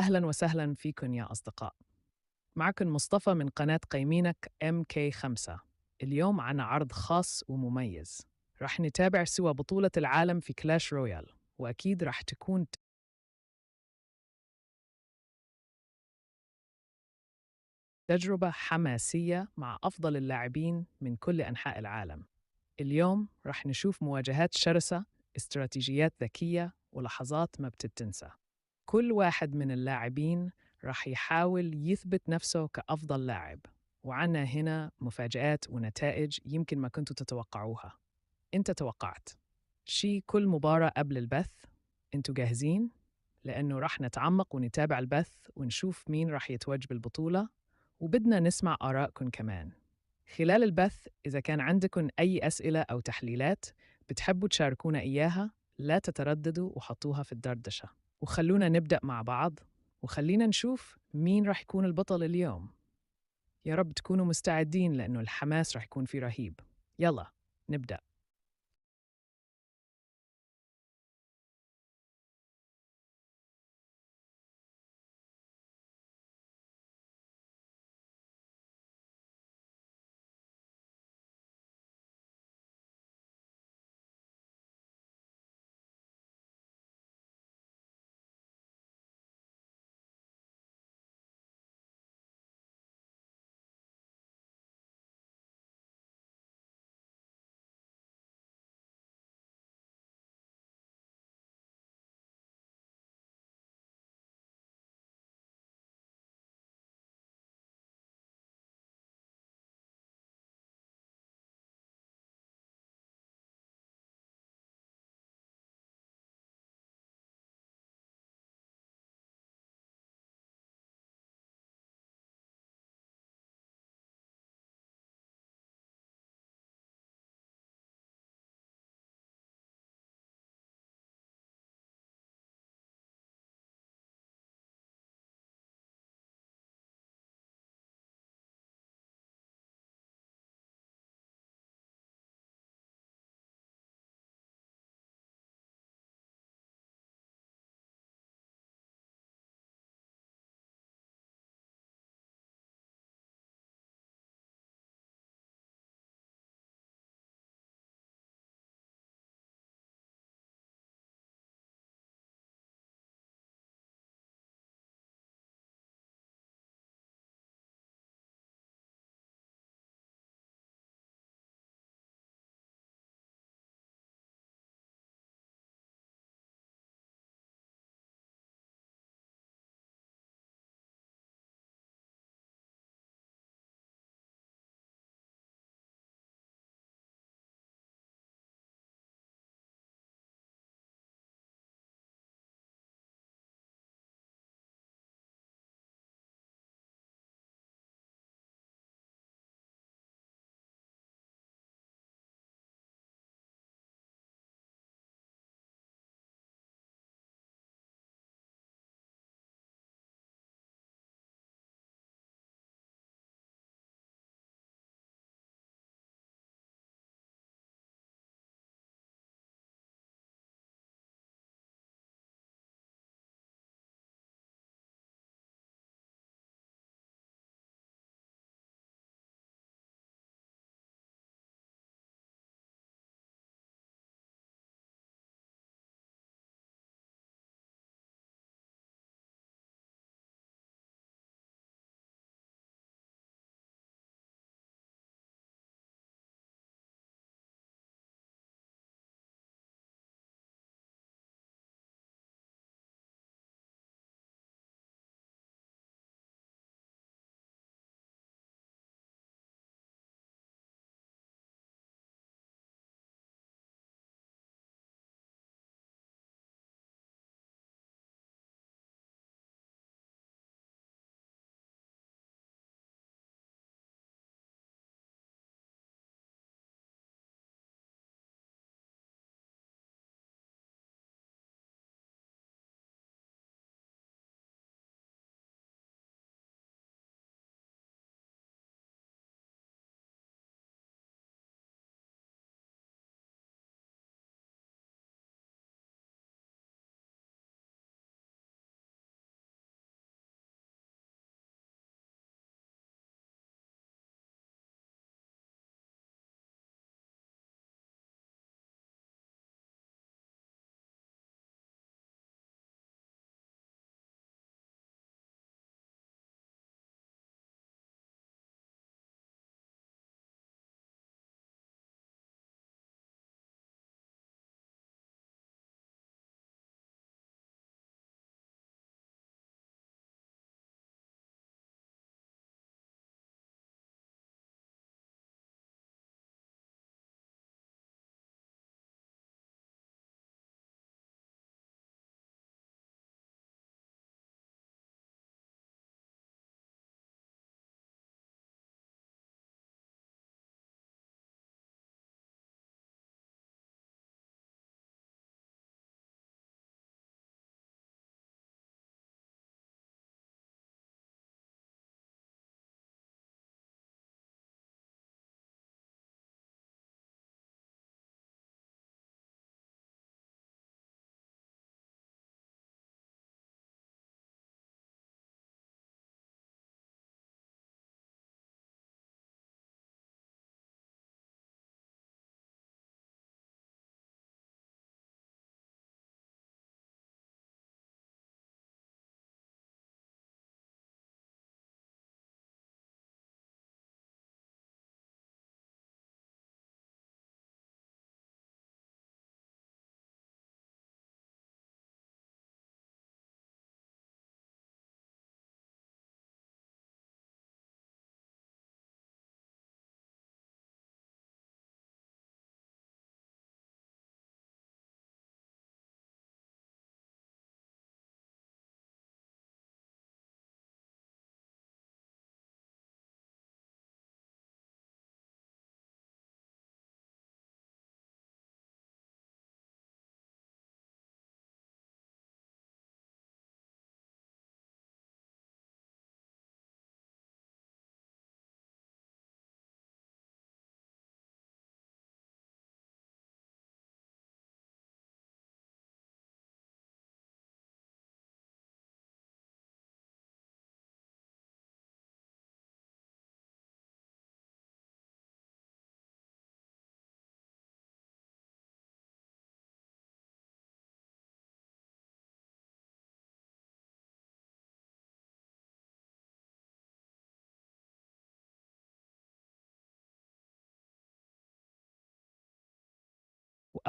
أهلاً وسهلاً فيكن يا أصدقاء. معكم مصطفى من قناة قيمينك MK5. اليوم عنا عرض خاص ومميز. رح نتابع سوا بطولة العالم في كلاش رويال، وأكيد رح تكون تجربة حماسية مع أفضل اللاعبين من كل أنحاء العالم. اليوم رح نشوف مواجهات شرسة، استراتيجيات ذكية، ولحظات ما بتتنسى. كل واحد من اللاعبين رح يحاول يثبت نفسه كأفضل لاعب، وعنا هنا مفاجآت ونتائج يمكن ما كنتوا تتوقعوها. انت توقعت كل مباراة قبل البث؟ انتوا جاهزين؟ لأنه رح نتعمق ونتابع البث ونشوف مين رح يتوج بالبطولة، وبدنا نسمع آرائكم كمان. خلال البث إذا كان عندكم أي أسئلة أو تحليلات بتحبوا تشاركونا إياها، لا تترددوا وحطوها في الدردشة. وخلونا نبدأ مع بعض، وخلينا نشوف مين رح يكون البطل اليوم. يا رب تكونوا مستعدين لأنه الحماس رح يكون فيه رهيب. يلا نبدأ.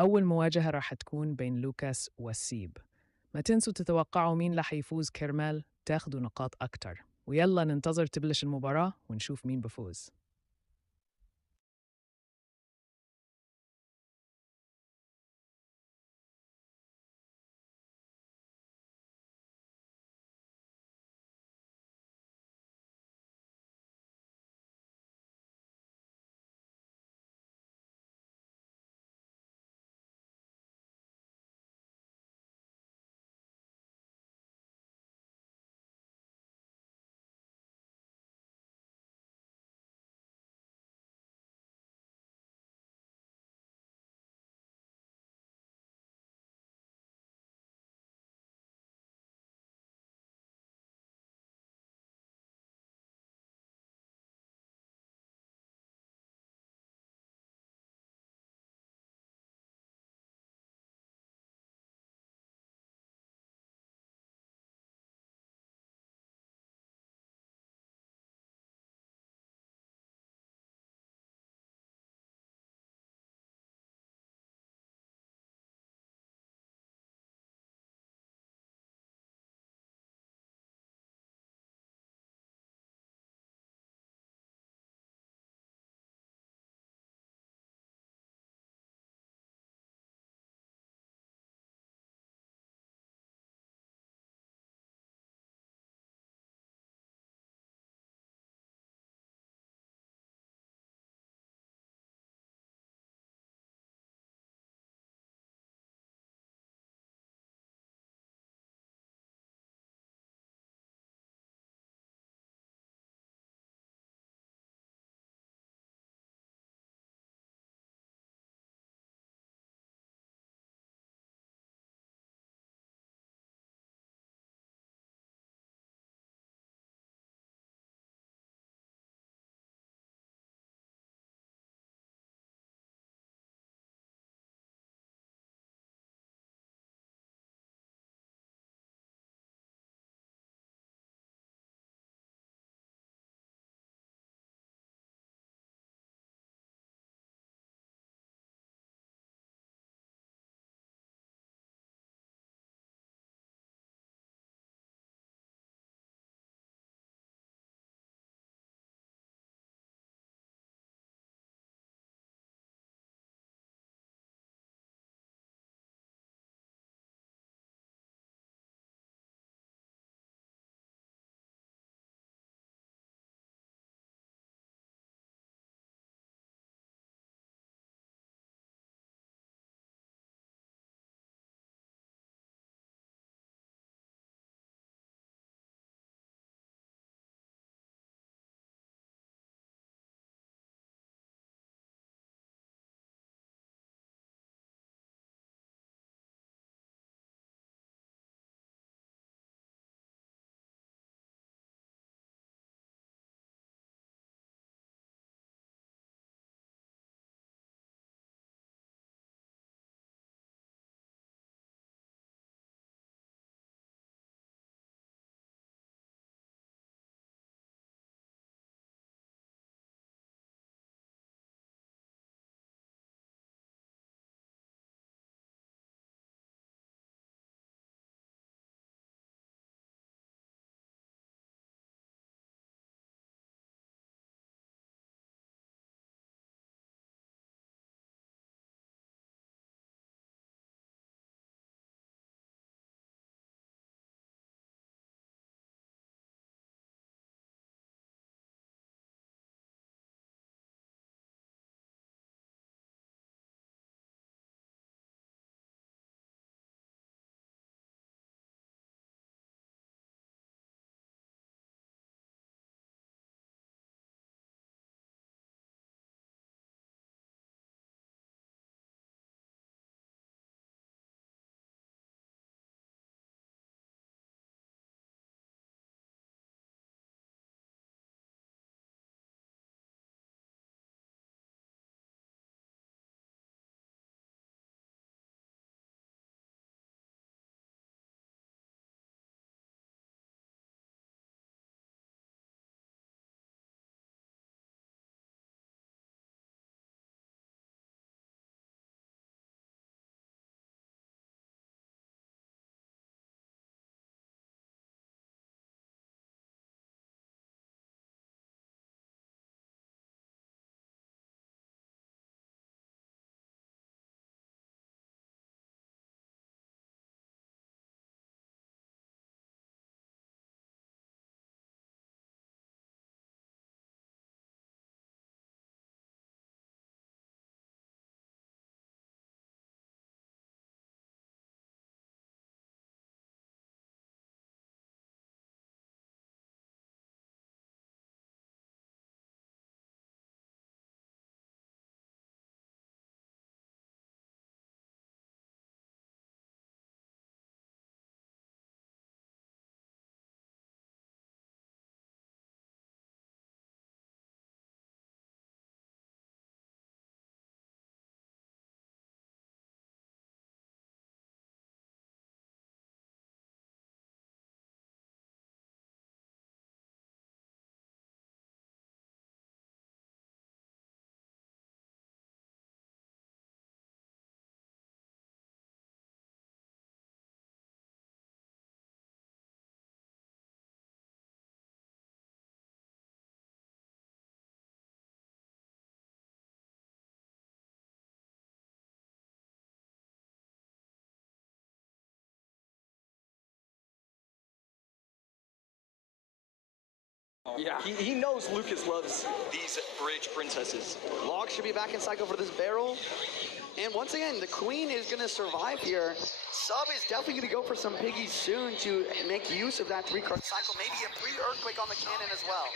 أول مواجهة راح تكون بين لوكاس والسيب. ما تنسوا تتوقعوا مين رح يفوز كرمال تاخدوا نقاط أكتر، ويلا ننتظر تبلش المباراة ونشوف مين بفوز. Yeah. He knows Lucas loves these bridge princesses. Log should be back in cycle for this barrel. And once again, the queen is going to survive here. Sub is definitely going to go for some piggies soon to make use of that 3-card cycle. Maybe a pre-earthquake on the cannon as well.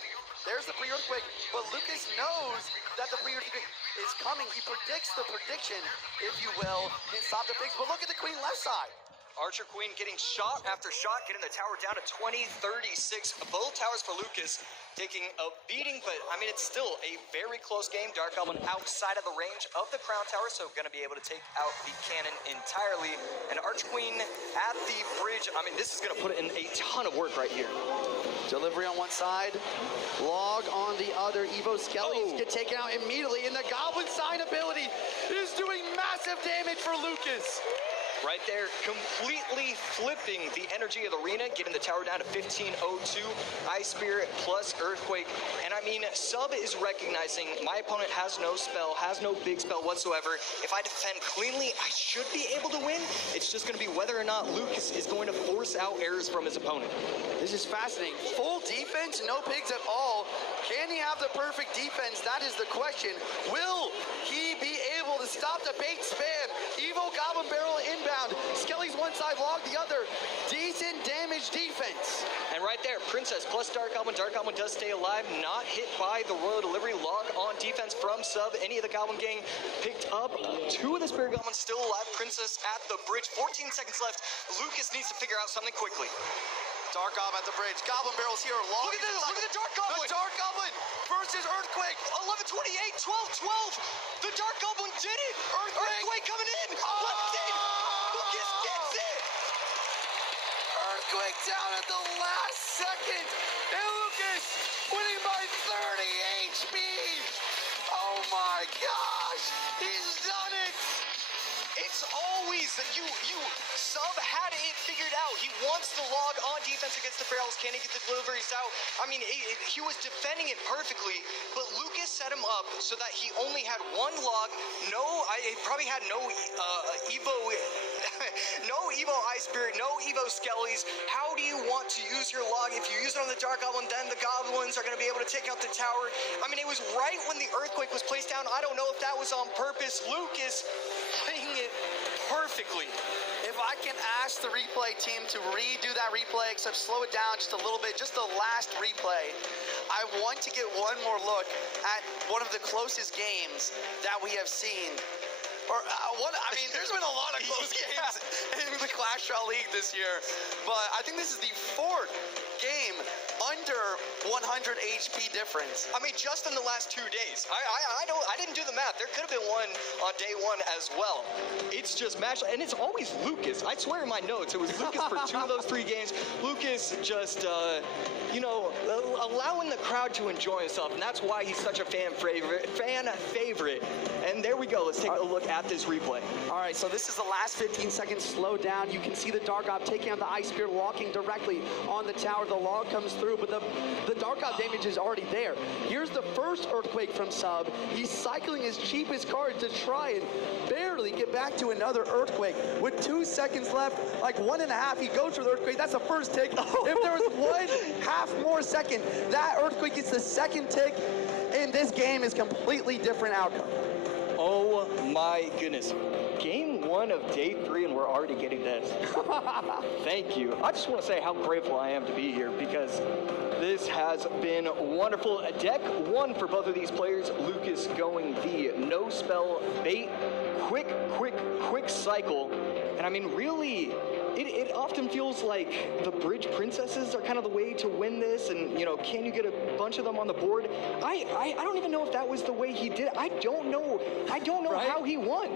There's the pre-earthquake, but Lucas knows that the pre-earthquake is coming. He predicts the prediction, if you will, and stop the fix. But look at the queen left side. Archer Queen getting shot after shot, getting the tower down to 20-36. Both towers for Lucas taking a beating, but I mean, it's still a very close game. Dark Goblin outside of the range of the crown tower, so going to be able to take out the cannon entirely. And Archer Queen at the bridge. I mean, this is going to put in a ton of work right here. Delivery on one side, Log on the other. Evo Skellies get taken out immediately, and the Goblin Sign ability is doing massive damage for Lucas. Right there, completely flipping the energy of the arena, getting the tower down to 1502. Ice Spirit plus Earthquake. And I mean, Sub is recognizing my opponent has no spell, has no big spell whatsoever. If I defend cleanly, I should be able to win. It's just going to be whether or not Lucas is going to force out errors from his opponent. This is fascinating. Full defense, no pigs at all. Can he have the perfect defense? That is the question. Will he be able to stop the bait spam? Evo Goblin Barrel inbound. Skelly's one side, Log the other. Decent damage defense. And right there, Princess plus Dark Goblin. Dark Goblin does stay alive, not hit by the Royal Delivery. Log on defense from Sub. Any of the Goblin gang picked up. Two of the Spirit Goblins still alive. Princess at the bridge. 14 seconds left. Lucas needs to figure out something quickly. Dark Goblin at the bridge. Goblin Barrel's here. Log look at the Dark Goblin. The Dark Goblin versus Earthquake. 11-28, 12-12. The Dark Goblin did it. Earthquake coming in. Left in. Lucas gets it. Earthquake down at the last second. And Lucas winning by 30 HP. Oh my gosh. He's done it. It's always that you Sub had it figured out. He wants the Log on defense against the barrels. Can he get the deliveries out? I mean, he was defending it perfectly, but Lucas set him up so that he only had one Log. He probably had no Evo, no Evo Ice Spirit, no Evo Skellies. How do you want to use your Log? If you use it on the Dark Goblin, then the Goblins are going to be able to take out the tower. I mean, it was right when the Earthquake was placed down. I don't know if that was on purpose. Lucas playing it perfectly. If I can ask the replay team to redo that replay, except slow it down just a little bit, just the last replay, I want to get one more look at one of the closest games that we have seen. There's been a lot of close games in the Clash Royale League this year, but I think this is the fourth game under 100 HP difference. I mean, just in the last 2 days. I didn't do the math. There could have been one on day one as well. It's just match, and it's always Lucas. I swear in my notes, it was Lucas for 2 of those 3 games. Lucas just, allowing the crowd to enjoy himself, and that's why he's such a fan favorite. And there we go. Let's take a look at this replay. All right, so this is the last 15 seconds. Slow down. You can see the Dark Gob taking out the Ice Spear, walking directly on the tower. The Log comes through, but the Dark Gob damage is already there. Here's the first Earthquake from Sub. He's cycling his cheapest card to try and barely get back to another Earthquake. With 2 seconds left, like 1.5, he goes for the Earthquake. That's the first tick. If there was 1/2 more second, that Earthquake gets the second tick, and this game is completely different outcome. Oh my goodness. Game 1 of day 3 and we're already getting this. Thank you. I just want to say how grateful I am to be here because this has been wonderful. Deck 1 for both of these players. Lucas going the no spell bait, quick cycle. And I mean, really, it often feels like the bridge princesses are kind of the way to win this, and can you get a bunch of them on the board? I don't even know if that was the way he did it. I don't know right? How he won.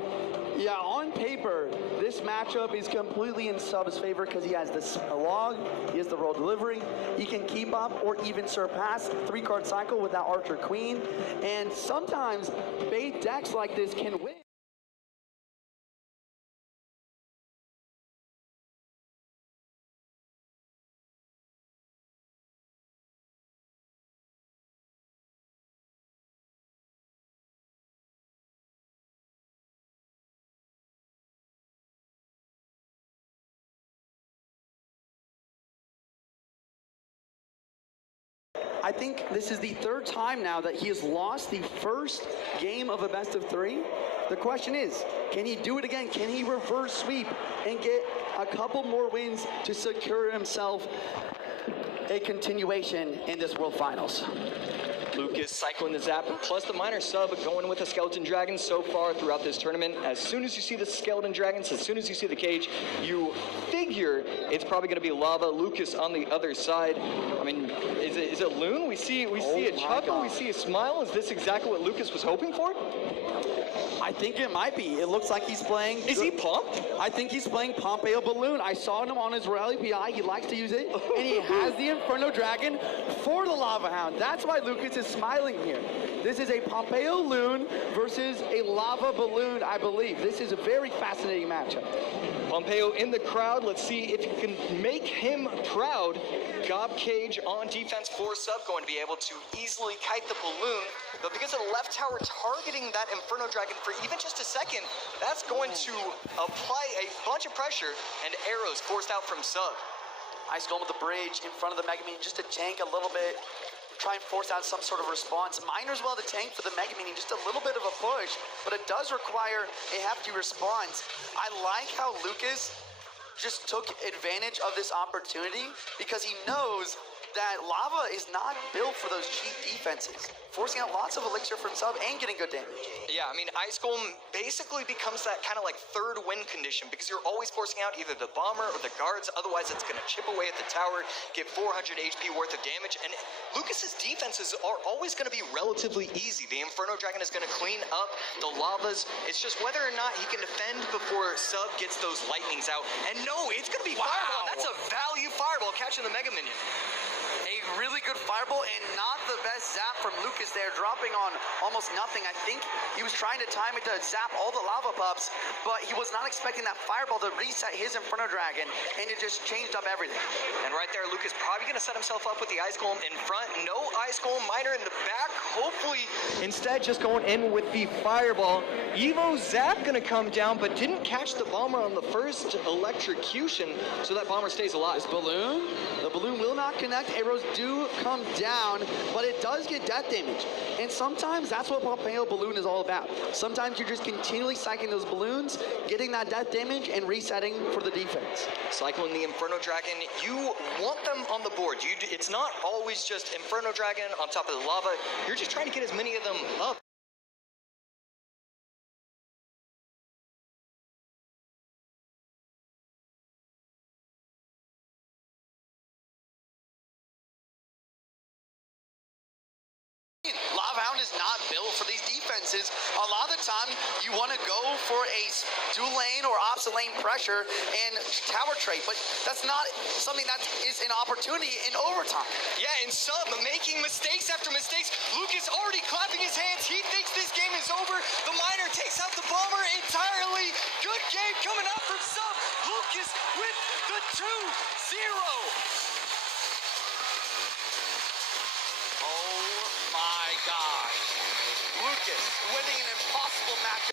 Yeah, on paper, this matchup is completely in Sub's favor because he has the Log, he has the Royal Delivery, he can keep up or even surpass 3-card cycle with that Archer Queen, and sometimes bait decks like this can win. I think this is the third time now that he has lost the first game of a best of three. The question is, can he do it again? Can he reverse sweep and get a couple more wins to secure himself a continuation in this World Finals? Lucas cycling the zap plus the minor sub going with the skeleton dragons so far throughout this tournament. As soon as you see the skeleton dragons, as soon as you see the cage, you figure it's probably going to be lava. Lucas on the other side. I mean, is it Loon? We see a chuckle, we see a smile. Is this exactly what Lucas was hoping for? I think it might be. It looks like he's playing. Is he pumped? I think he's playing Pompeo Balloon. I saw him on his Royal PI. He likes to use it. And he has the Inferno Dragon for the Lava Hound. That's why Lucas is smiling here. This is a Pompeo Loon versus a Lava Balloon, I believe. This is a very fascinating matchup. Pompeo in the crowd. Let's see if you can make him proud. Gob Cage on defense for sub, going to be able to easily kite the balloon. But because of the left tower targeting that Inferno Dragon for even just a second, that's going to apply a bunch of pressure and arrows forced out from sub. Ice Golem with the bridge in front of the Mega Minion just to tank a little bit. Try and force out some sort of response. Miner's well to tank for the Mega Minion, just a little bit of a push, but it does require a hefty response. I like how Lucas just took advantage of this opportunity because he knows that Lava is not built for those cheap defenses. Forcing out lots of elixir from sub and getting good damage. Yeah, I mean, Ice Golem basically becomes that kind of like third win condition because you're always forcing out either the bomber or the guards. Otherwise, it's going to chip away at the tower, get 400 HP worth of damage. And Lucas's defenses are always going to be relatively easy. The Inferno Dragon is going to clean up the lavas. It's just whether or not he can defend before sub gets those lightnings out. And no, it's going to be Fireball. That's a value Fireball catching the Mega Minion. A really good Fireball and not the best zap from Lucas there, dropping on almost nothing. I think he was trying to time it to zap all the lava pups, but he was not expecting that Fireball to reset his Inferno Dragon, and it just changed up everything. And right there, Lucas probably going to set himself up with the Ice Golem in front. No Ice Golem Miner in the back. Hopefully, instead, just going in with the Fireball. Evo Zap going to come down, but didn't catch the Bomber on the first electrocution, so that Bomber stays alive. This balloon, the balloon will not connect. Arrows do come down, but it does get death damage. And sometimes that's what Pompeo Balloon is all about. Sometimes you're just continually cycling those balloons, getting that death damage, and resetting for the defense. Cycling the Inferno Dragon, you want them on the board. It's not always just Inferno Dragon on top of the lava. You're just trying to get as many of them up. Lava Hound is not built for these defenses. A lot of the time, you want to go for a dual lane or opposite lane pressure and tower trade, but that's not something that is an opportunity in overtime. Yeah, and sub making mistakes after mistakes. Lucas already clapping his hands. He thinks this game is over. The Miner takes out the Bomber entirely. Good game coming out from sub. Lucas with the 2-0. My gosh. Lucas winning an impossible match.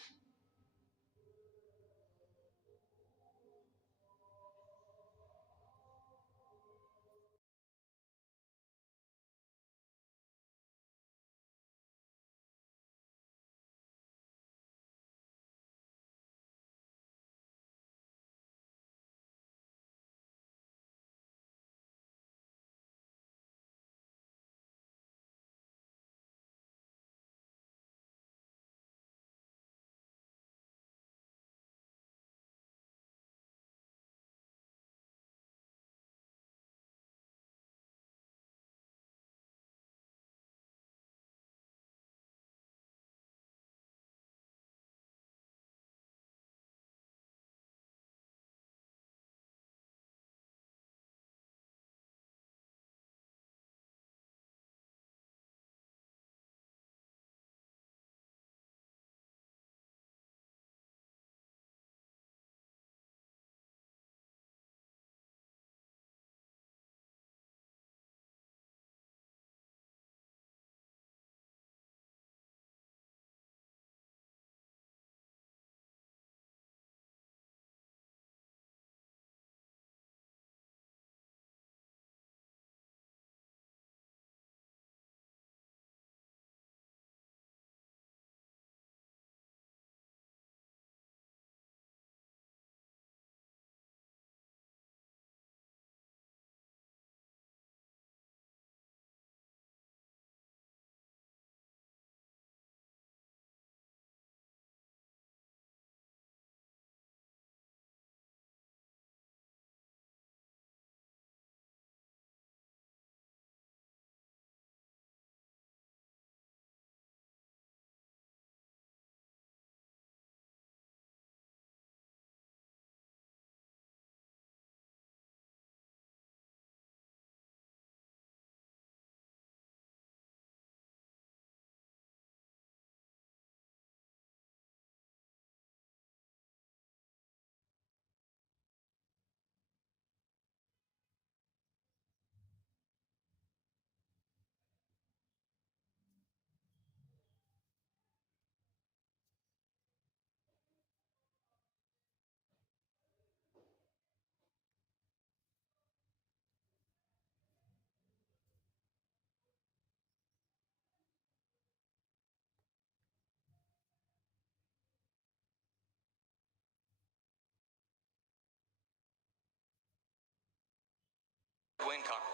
win, Connor.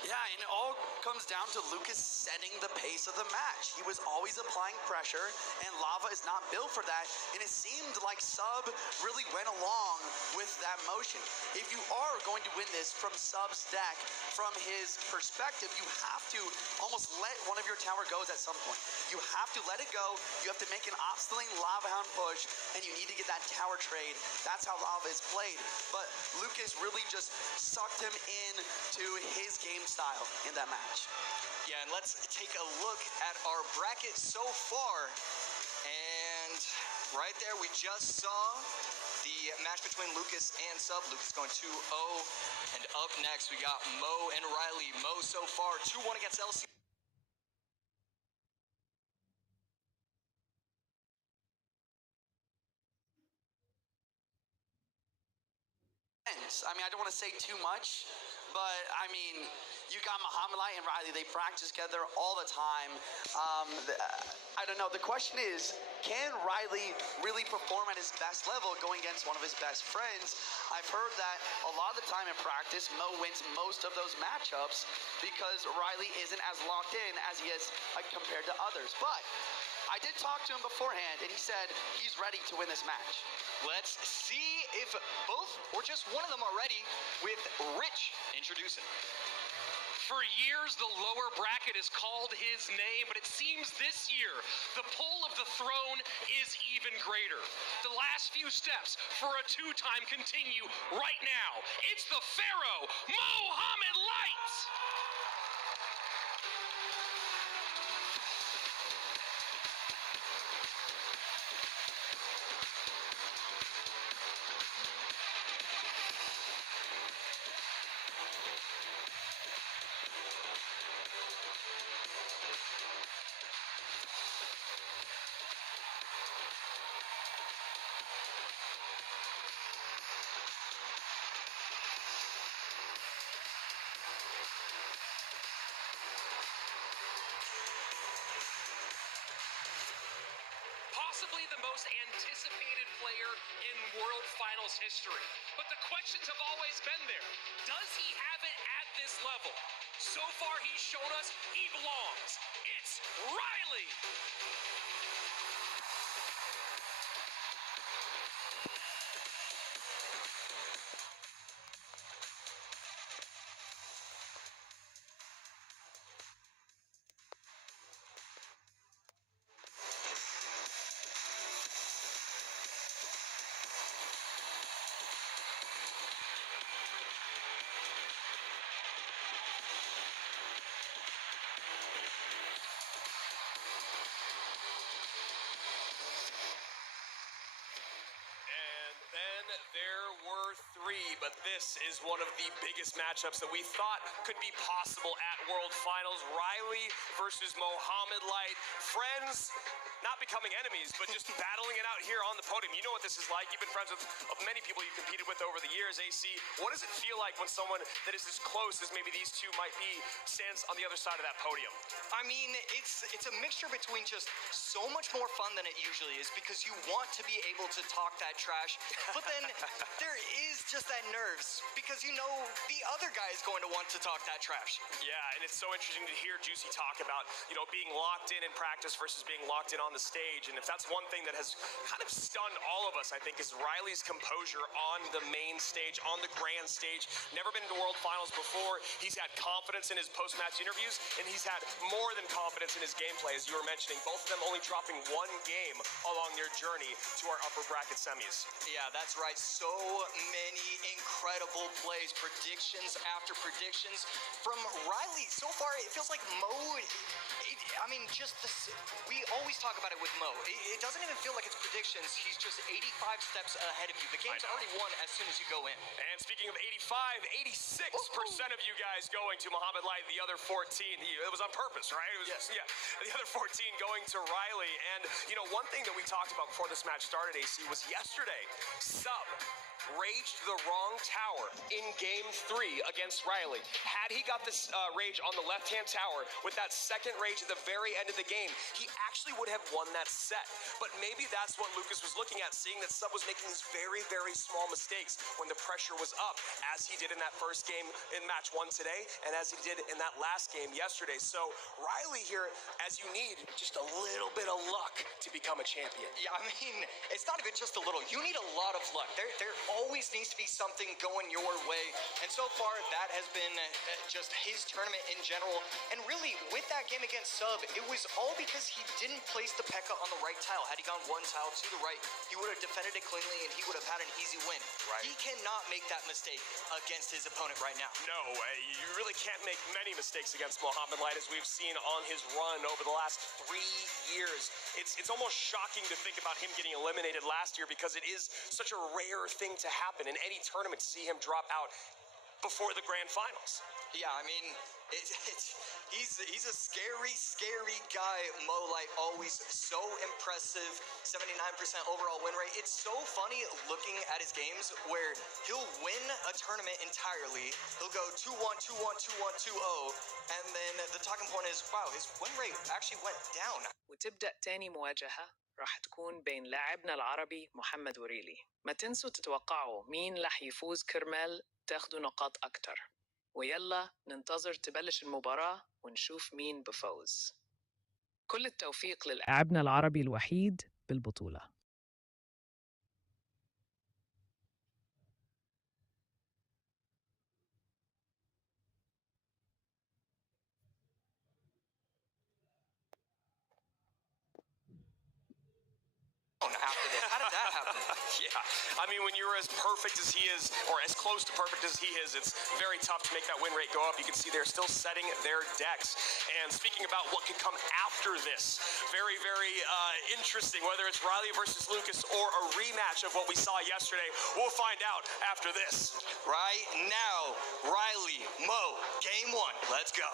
Yeah, and it all comes down to Lucas setting the pace of the match. He was always applying pressure, and Lava is not built for that, and it seemed like Sub really went along with that motion. If you are going to win this from Sub's deck, from his perspective, you have to almost let one of your tower goes at some point. You have to let it go, you have to make an obstaling Lava Hound push, and you need to get that tower trade. That's how Lava is played, but Lucas really just sucked him in to his game style in that match. Yeah, and let's take a look at our bracket so far. And right there, we just saw the match between Lucas and Sub. Lucas going 2-0. And up next, we got Mo and Riley. Mo so far 2-1 against LC. I mean, I don't want to say too much, but I mean, you got Muhammad Light and Riley, they practice together all the time. I don't know, the question is, can Riley really perform at his best level going against one of his best friends? I've heard that a lot of the time in practice, Mo wins most of those matchups because Riley isn't as locked in as he is compared to others. But I did talk to him beforehand, and he said he's ready to win this match. Let's see if both or just one of them are ready with Rich introducing. For years, the lower bracket has called his name, but it seems this year, the pull of the throne is even greater. The last few steps for a two-time continue right now. It's the Pharaoh, Mohammed Light! Possibly the most anticipated player in World Finals history. But the questions have always been there. Does he have it at this level? So far, he's shown us he belongs. It's Riley! There were three, but this is one of the biggest matchups that we thought could be possible at World Finals. Riley versus Mohammed Light. Friends, not becoming enemies, but just battling it out here on the podium. You know what this is like. You've been friends with many people you've competed with over the years, AC. What does it feel like when someone that is as close as maybe these two might be stands on the other side of that podium? I mean, it's a mixture between just so much more fun than it usually is because you want to be able to talk that trash, but then there is just that nerves because you know the other guy is going to want to talk that trash. Yeah, and it's so interesting to hear Juicy talk about, you know, being locked in practice versus being locked in on the stage. And if that's one thing that has kind of stunned all of us, I think, is Riley's composure on the main stage, on the grand stage. Never been to World Finals before. He's had confidence in his post-match interviews, and he's had more than confidence in his gameplay, as you were mentioning. Both of them only dropping one game along their journey to our upper bracket semis. Yeah, that's right. So many incredible plays, predictions after predictions from Riley. So far, it feels like Mo, I mean, just this, we always talk about it with Mo. It doesn't even feel like it's predictions. He's just 85 steps ahead of you. The game's already won as soon as you go in. And speaking of 85, 86% of you guys going to Mohammed Light, the other 14, it was on purpose, right? It was, Yes. Yeah, the other 14 going to Riley. And, you know, one thing that we talked about before this match started, AC, was yesterday, Sub raged the wrong tower in game 3 against Riley. Had he got this rage on the left-hand tower with that second rage at the very end of the game, he actually would have won that set. But maybe that's what Lucas was looking at, seeing that Sub was making these very, very small mistakes when the pressure was up, as he did in that first game in match 1 today, and as he did in that last game yesterday. So Riley here, as you need just a little bit of luck to become a champion. Yeah, I mean, it's not even just a little. You need a lot of luck. There always needs to be something going your way. And so far, that has been just his tournament in general. And really, with that game against Sub, it was all because he didn't place the P.E.K.K.A on the right tile. Had he gone one tile to the right, he would have defended it cleanly and he would have had an easy win. Right. He cannot make that mistake against his opponent right now. No, you really can't make many mistakes against Mohamed Light, as we've seen on his run over the last 3 years. It's almost shocking to think about him getting eliminated last year, because it is such a rare thing to happen in any tournament to see him drop out before the grand finals. Yeah, I mean, he's a scary, scary guy. Mo Light, always so impressive, 79% overall win rate. It's so funny looking at his games where he'll win a tournament entirely. He'll go 2-1, 2-1, 2-1, 2-0, and then the talking point is, wow, his win rate actually went down. وتبدأ تاني مواجهة راح تكون بين لاعبنا العربي محمد وريلي. ما تنسوا تتوقعوا مين رح يفوز كرمال تاخدوا نقاط أكتر. ويلا ننتظر تبلش المباراة ونشوف مين بفوز. كل التوفيق للاعبنا العربي الوحيد بالبطولة. After this, how did that happen? Yeah, I mean, when you're as perfect as he is, or as close to perfect as he is, it's very tough to make that win rate go up. You can see they're still setting their decks. And speaking about what could come after this, very, very interesting, whether it's Riley versus Lucas or a rematch of what we saw yesterday. We'll find out after this. Right now, Riley, Mo, game 1, let's go.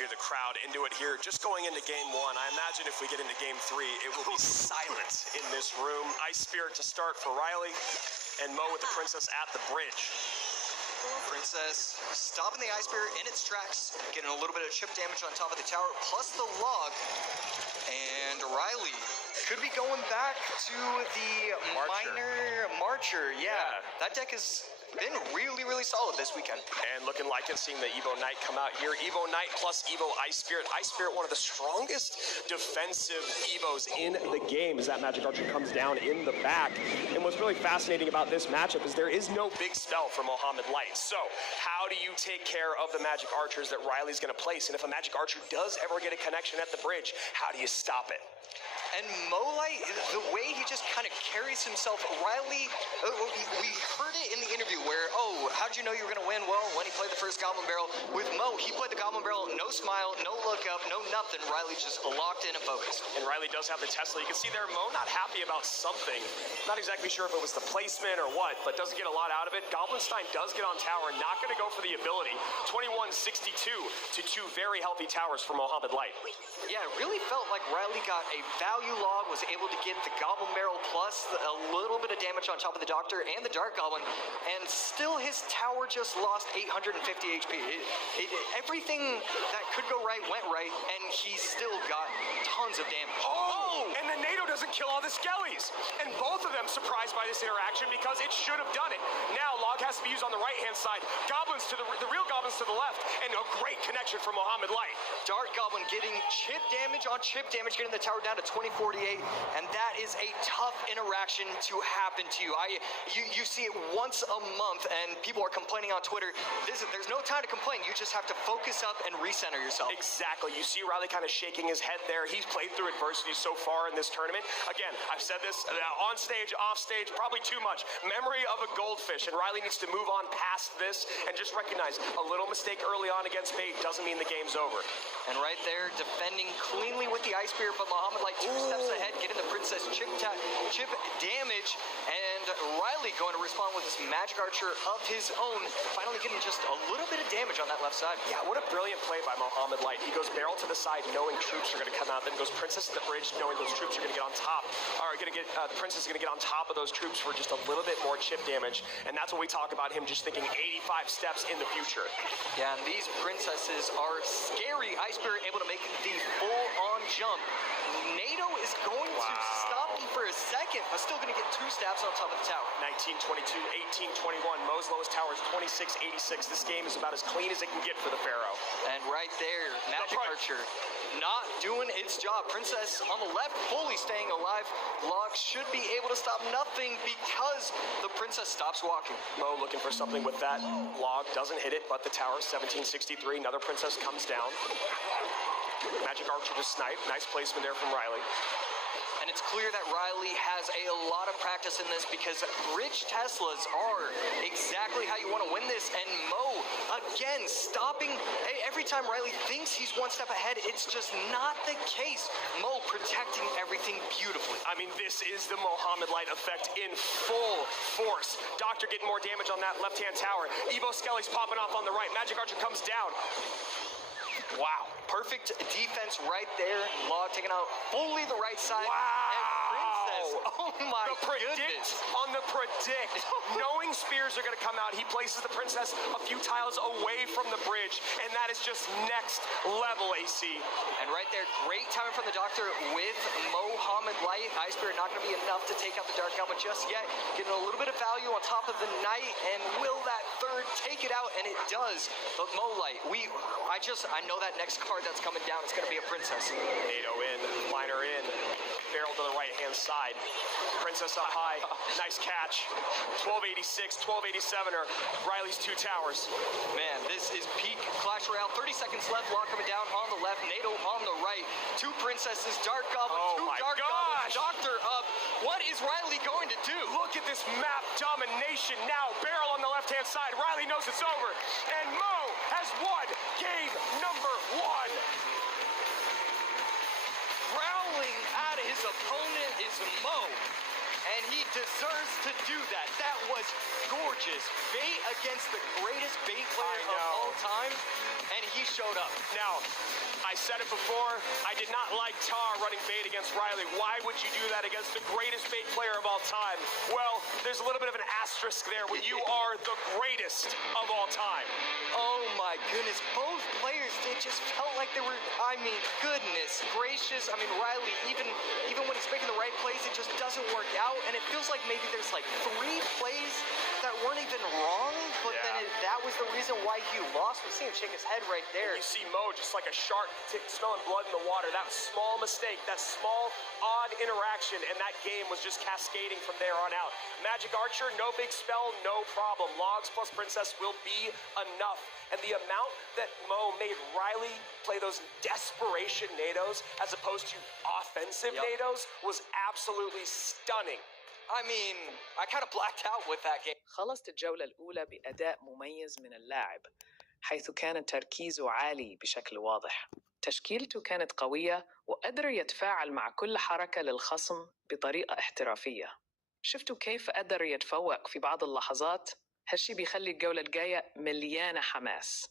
Hear the crowd into it here. Just going into game 1, I imagine if we get into game 3, it will be silent in this room. Ice Spirit to start for Riley, and Mo with the Princess at the bridge. Princess stopping the Ice Spirit in its tracks, getting a little bit of chip damage on top of the tower, plus the log. And Riley could be going back to the minor Marcher. Yeah, that deck is been really, really solid this weekend. And looking like it, seeing the Evo Knight come out here. Evo Knight plus Evo Ice Spirit. Ice Spirit, one of the strongest defensive Evos in the game, as that Magic Archer comes down in the back. And what's really fascinating about this matchup is there is no big spell for Mohamed Light. So how do you take care of the Magic Archers that Riley's going to place? And if a Magic Archer does ever get a connection at the bridge, how do you stop it? And Mo Light, the way he just kind of carries himself, Riley, we heard it in the interview where, oh, how did you know you were going to win? Well, when he played the first Goblin Barrel. With Mo, he played the Goblin Barrel, no smile, no look up, no nothing. Riley just locked in and focused. And Riley does have the Tesla. You can see there, Mo not happy about something. Not exactly sure if it was the placement or what, but doesn't get a lot out of it. Goblinstein does get on tower, not going to go for the ability. 21-62 to 2 very healthy towers for Mohamed Light. Yeah, it really felt like Riley got a value log, was able to get the Goblin Barrel plus a little bit of damage on top of the Doctor and the Dark Goblin, and still his tower just lost 850 HP. Everything that could go right went right, and he still got tons of damage. Oh, and the NATO doesn't kill all the Skellies. And both of them surprised by this interaction because it should have done it. Now log has to be used on the right-hand side. Goblins to the real Goblins to the left, and a great connection from Mohamed Light. Dark Goblin getting chip damage on chip damage, getting the tower down to 2048, and that is a tough interaction to happen to you. You see it once a month, and people are complaining on Twitter. There's no time to complain. You just have to focus up and recenter yourself. Exactly. You see Riley kind of shaking his head there. He's played through adversity so far in this tournament. Again, I've said this on stage, off stage, probably too much. Memory of a goldfish, and Riley needs to move on past this and just recognize a little mistake early on against Bait doesn't mean the game's over. And right there, defending cleanly with the Ice Spear, but Mohamed Light too steps ahead, getting the Princess chip damage, and Riley going to respond with his magic archer of his own, finally getting just a little bit of damage on that left side. Yeah, what a brilliant play by Mohamed Light. He goes barrel to the side knowing troops are going to come out, then goes Princess to the bridge knowing those troops are going to get on top, or going to get, the Princess is going to get on top of those troops for just a little bit more chip damage, and that's what we talk about him just thinking 85 steps in the future. Yeah, and these Princesses are scary. Ice Spirit able to make the full-on jump. NATO is going to stop him for a second, but still going to get 2 stabs on top of the tower. 1922, 1821. Mo's lowest tower is 2686. This game is about as clean as it can get for the Pharaoh. And right there, Magic Archer not doing its job. Princess on the left, fully staying alive. Log should be able to stop nothing because the Princess stops walking. Mo looking for something with that log, doesn't hit it, but the tower, 1763. Another Princess comes down. Magic Archer to snipe. Nice placement there from Riley. And it's clear that Riley has a lot of practice in this because bridge Teslas are exactly how you want to win this. And Mo, again, stopping. Every time Riley thinks he's one step ahead, it's just not the case. Mo protecting everything beautifully. I mean, this is the Mohamed Light effect in full force. Doctor getting more damage on that left-hand tower. Evo Skelly's popping off on the right. Magic Archer comes down. Wow, perfect defense right there. Log taking out fully the right side. Wow. And Princess, oh my goodness. On the predict. Knowing spears are going to come out, he places the Princess a few tiles away from the bridge, and that is just next level, AC. And right there, great timing from the Doctor with Mohamed Light. Ice Spirit not going to be enough to take out the Dark Helmet just yet. Getting a little bit of value on top of the Knight, and will that third take it out? And it does. But Mo Light, I know that next card that's coming down, it's going to be a Princess. NATO in, liner in, barrel to the right-hand side. Princess up high, nice catch. 1286, 1287 are Riley's 2 towers. Man, this is peak Clash Royale. 30 seconds left, Log coming down on the left, NATO on the right. 2 Princesses, Dark Goblin, 2 Dark Goblins, Doctor up. What is Riley going to do? Look at this map domination now. Barrel on the left-hand side. Riley knows it's over. And Mo has won game number 1. Growling at his opponent is Mo, and he deserves to do that. That was gorgeous. Bait against the greatest bait player of all time, and he showed up. Now, I said it before, I did not like Tar running bait against Riley. Why would you do that against the greatest bait player of all time? Well, there's a little bit of an asterisk there when you are the greatest of all time. Oh my goodness, both players, it just felt like they were, goodness gracious. Riley, even when he's making the right plays, it just doesn't work out, and it feels like maybe there's like 3 plays that weren't even wrong, but then that was the reason why he lost. We see him shake his head right there. You see Mo just like a shark smelling blood in the water. That small mistake, that small odd interaction, and that game was just cascading from there on out. Magic Archer, no big spell, no problem. Logs plus Princess will be enough. And the amount that Mo made Riley play those desperation NATOs as opposed to offensive NATOs was absolutely stunning. I kind of blacked out with that game. خلصت الجولة الأولى بأداء مميز من اللاعب، حيث كان تركيزه عالي بشكل واضح. تشكيلته كانت قوية وقدر يتفاعل مع كل حركة للخصم بطريقة احترافية. شفتوا كيف قدر يتفوق في بعض اللحظات؟ هالشي بيخلي الجولة الجاية مليانة حماس.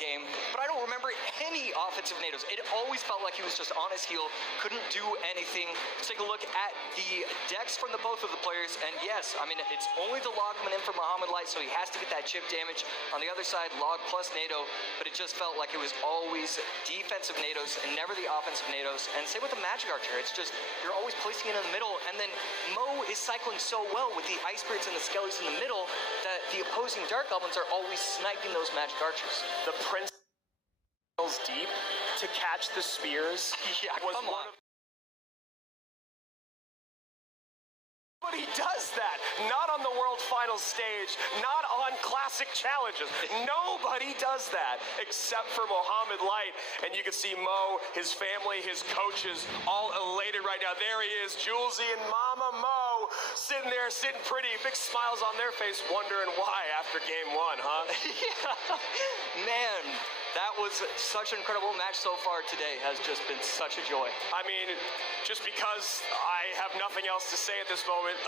Game, but I don't remember any offensive NATOs. It always felt like he was just on his heel, couldn't do anything. Let's take a look at the decks from both of the players, and yes, it's only the Log coming in for Mohamed Light, so he has to get that chip damage. On the other side, Log plus NATO, but it just felt like it was always defensive NATOs and never the offensive NATOs. And same with the Magic Archer, it's just, you're always placing it in the middle, and then Mo is cycling so well with the Ice Spirits and the Skellies in the middle that the opposing Dark Goblins are always sniping those Magic Archers. The Prince deep to catch the spears was come on. But he does that, not on the World Finals stage, not on classic challenges. Nobody does that except for Mohamed Light. And you can see Mo, his family, his coaches, all elated right now. There he is, Julesy and Mama Mo. sitting there, sitting pretty, big smiles on their face, wondering why after game one, huh? Yeah, man, that was such an incredible match so far today. Has just been such a joy. I mean, just because I have nothing else to say at this moment,